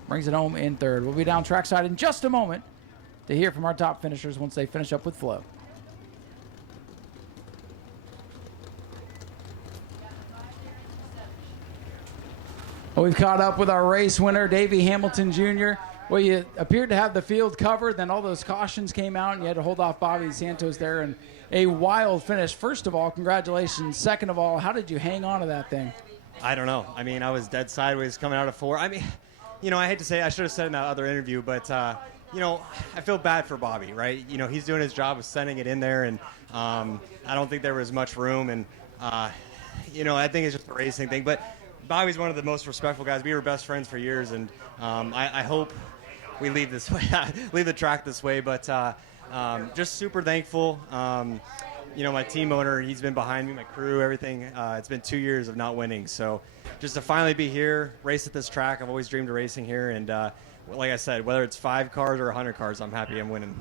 brings it home in third. We'll be down trackside in just a moment to hear from our top finishers once they finish up with Flo. Well, we've caught up with our race winner, Davey Hamilton Jr. Well, you appeared to have the field covered, then all those cautions came out, and you had to hold off Bobby Santos there, and a wild finish. First of all, congratulations. Second of all, how did you hang on to that thing? I don't know. I mean, I was dead sideways coming out of 4. I mean, you know, I hate to say, I should have said in that other interview, but, you know, I feel bad for Bobby, right? You know, he's doing his job of sending it in there, and I don't think there was much room, and, you know, I think it's just a racing thing. But Bobby's one of the most respectful guys. We were best friends for years, and I hope we leave this way, leave the track this way, but just super thankful. You know, my team owner, he's been behind me, my crew, everything. It's been 2 years of not winning, so just to finally be here, race at this track, I've always dreamed of racing here, and like I said, whether it's 5 cars or 100 cars, I'm happy I'm winning.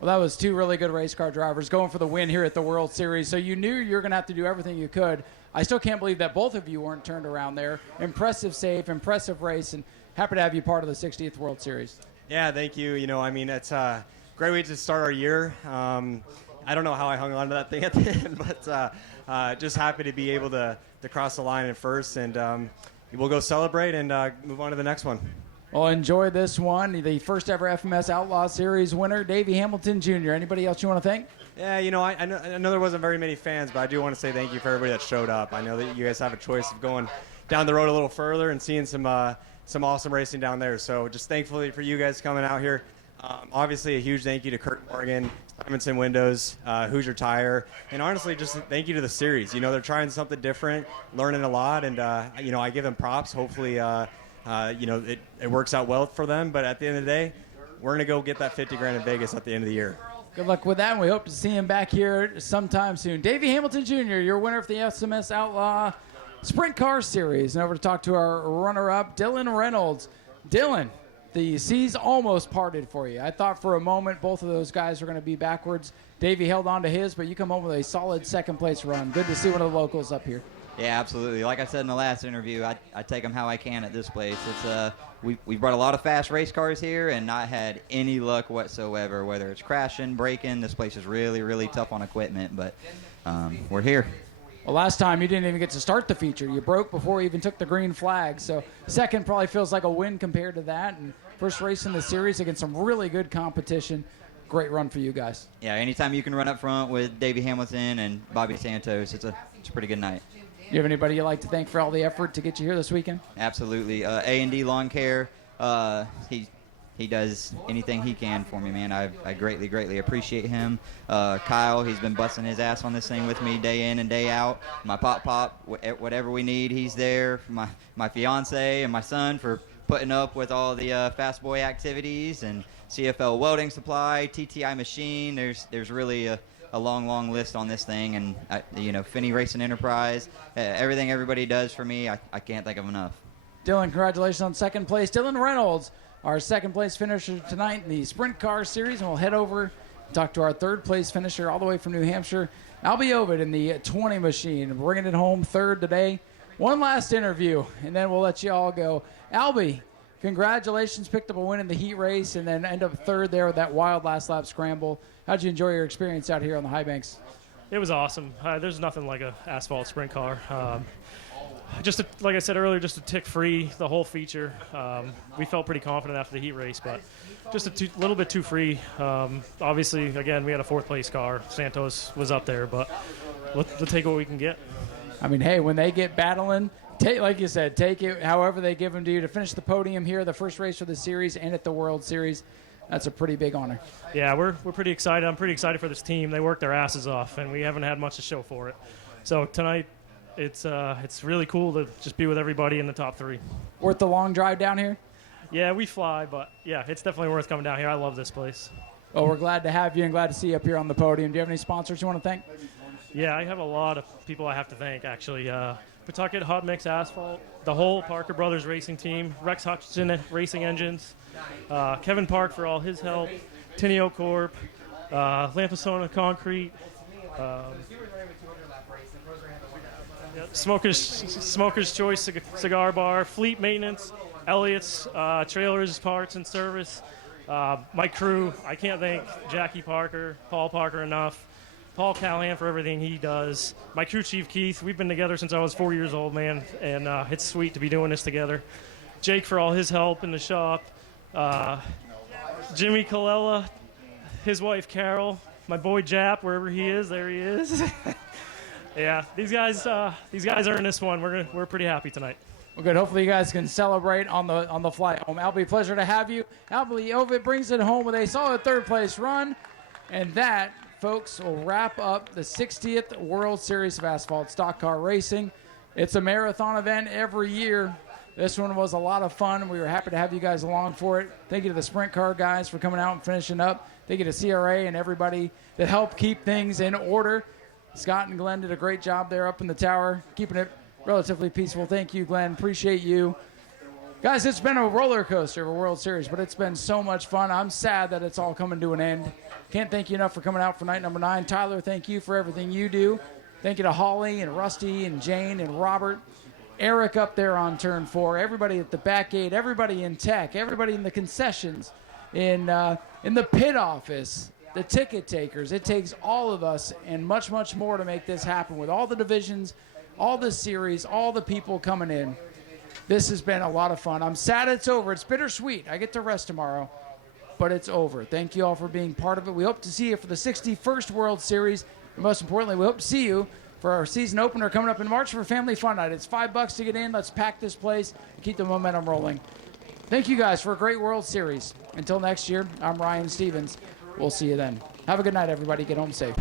Well, that was 2 really good race car drivers going for the win here at the World Series, so you knew you were going to have to do everything you could. I still can't believe that both of you weren't turned around there. Impressive save, impressive race, and happy to have you part of the 60th World Series. Yeah, thank you. You know, I mean, it's a great way to start our year. I don't know how I hung on to that thing at the end, but just happy to be able to cross the line in first, and we'll go celebrate and move on to the next one. Well, enjoy this one. The first ever FMS Outlaw Series winner, Davey Hamilton Jr. Anybody else you want to thank? Yeah, you know, I know there wasn't very many fans, but I do want to say thank you for everybody that showed up. I know that you guys have a choice of going down the road a little further and seeing some awesome racing down there. So just thankfully for you guys coming out here. Obviously, a huge thank you to Kurt Morgan, Simonson Windows, Hoosier Tire, and honestly, just thank you to the series. You know, they're trying something different, learning a lot, and, you know, I give them props. Hopefully, you know, it works out well for them. But at the end of the day, we're going to go get that $50,000 in Vegas at the end of the year. Good luck with that, and we hope to see him back here sometime soon. Davey Hamilton Jr., your winner of the SMS Outlaw Sprint Car Series. And over to talk to our runner-up, Dylan Reynolds. Dylan, the seas almost parted for you. I thought for a moment both of those guys were going to be backwards. Davey held on to his, but you come home with a solid second-place run. Good to see one of the locals up here. Yeah, absolutely. Like I said in the last interview, I take them how I can at this place. It's we brought a lot of fast race cars here and not had any luck whatsoever, whether it's crashing, braking. This place is really, really tough on equipment, but we're here. Well, last time you didn't even get to start the feature. You broke before you even took the green flag, so second probably feels like a win compared to that. And first race in the series against some really good competition. Great run for you guys. Yeah, anytime you can run up front with Davey Hamilton and Bobby Santos, it's a pretty good night. You have anybody you'd like to thank for all the effort to get you here this weekend? Absolutely. A&D Lawn Care, he does anything he can for me, man. I greatly, greatly appreciate him. Kyle, he's been busting his ass on this thing with me day in and day out. My pop, whatever we need, he's there. My fiance and my son for putting up with all the Fast Boy activities, and CFL Welding Supply, TTI Machine. There's really a long list on this thing, and Finney Racing Enterprise, everything everybody does for me, I can't think of enough. Dylan, congratulations on second place. Dylan Reynolds, our second place finisher tonight in the Sprint Car Series, and we'll head over and talk to our third place finisher all the way from New Hampshire, Albie Ovid in the 20 machine, bringing it home third today. One last interview, and then we'll let you all go. Albie, congratulations, picked up a win in the heat race and then end up third there with that wild last lap scramble. How'd you enjoy your experience out here on the high banks? It was awesome. There's nothing like a asphalt sprint car. Like I said earlier, just a tick free the whole feature. We felt pretty confident after the heat race, but just a little bit too free. Obviously, again, we had a fourth place car. Santos was up there, but we'll take what we can get. I mean, hey, when they get battling, like you said, take it however they give them to you to finish the podium here, the first race of the series and at the World Series. That's a pretty big honor. Yeah, we're pretty excited. I'm pretty excited for this team. They worked their asses off, and we haven't had much to show for it. So tonight, it's really cool to just be with everybody in the top three. Worth the long drive down here? Yeah, we fly, but yeah, it's definitely worth coming down here. I love this place. Well, we're glad to have you and glad to see you up here on the podium. Do you have any sponsors you want to thank? Yeah, I have a lot of people I have to thank, actually. Pawtucket Hot Mix Asphalt, the whole Parker Brothers racing team, Rex Hutchinson Racing Engines, Kevin Park for all his help, Tineo Corp, Lampisona Concrete, Smoker's Choice Cigar Bar, Fleet Maintenance, Elliott's Trailers, Parts and Service, my crew. I can't thank Jackie Parker, Paul Parker enough. Paul Callahan for everything he does. My crew chief, Keith, we've been together since I was 4 years old, man, and it's sweet to be doing this together. Jake for all his help in the shop. Jimmy Colella, his wife, Carol. My boy, Jap, wherever he is, there he is. Yeah, these guys earned this one. We're pretty happy tonight. Well, good. Hopefully you guys can celebrate on the flight home. Albie, pleasure to have you. Albie Ovid brings it home with a solid third-place run, and that, folks, will wrap up the 60th World Series of Asphalt Stock Car Racing. It's a marathon event every year. This one was a lot of fun. We were happy to have you guys along for it. Thank you to the Sprint Car guys for coming out and finishing up. Thank you to CRA and everybody that helped keep things in order. Scott and Glenn did a great job there up in the tower, keeping it relatively peaceful. Thank you, Glenn. Appreciate you. Guys, it's been a roller coaster of a World Series, but it's been so much fun. I'm sad that it's all coming to an end. Can't thank you enough for coming out for night number 9. Tyler, thank you for everything you do. Thank you to Holly and Rusty and Jane and Robert. Eric up there on turn 4. Everybody at the back gate. Everybody in tech. Everybody in the concessions. In the pit office. The ticket takers. It takes all of us and much, much more to make this happen with all the divisions, all the series, all the people coming in. This has been a lot of fun. I'm sad it's over. It's bittersweet. I get to rest tomorrow, but it's over. Thank you all for being part of it. We hope to see you for the 61st World Series. And most importantly, we hope to see you for our season opener coming up in March for Family Fun Night. It's $5 to get in. Let's pack this place and keep the momentum rolling. Thank you guys for a great World Series. Until next year, I'm Ryan Stevens. We'll see you then. Have a good night, everybody. Get home safe.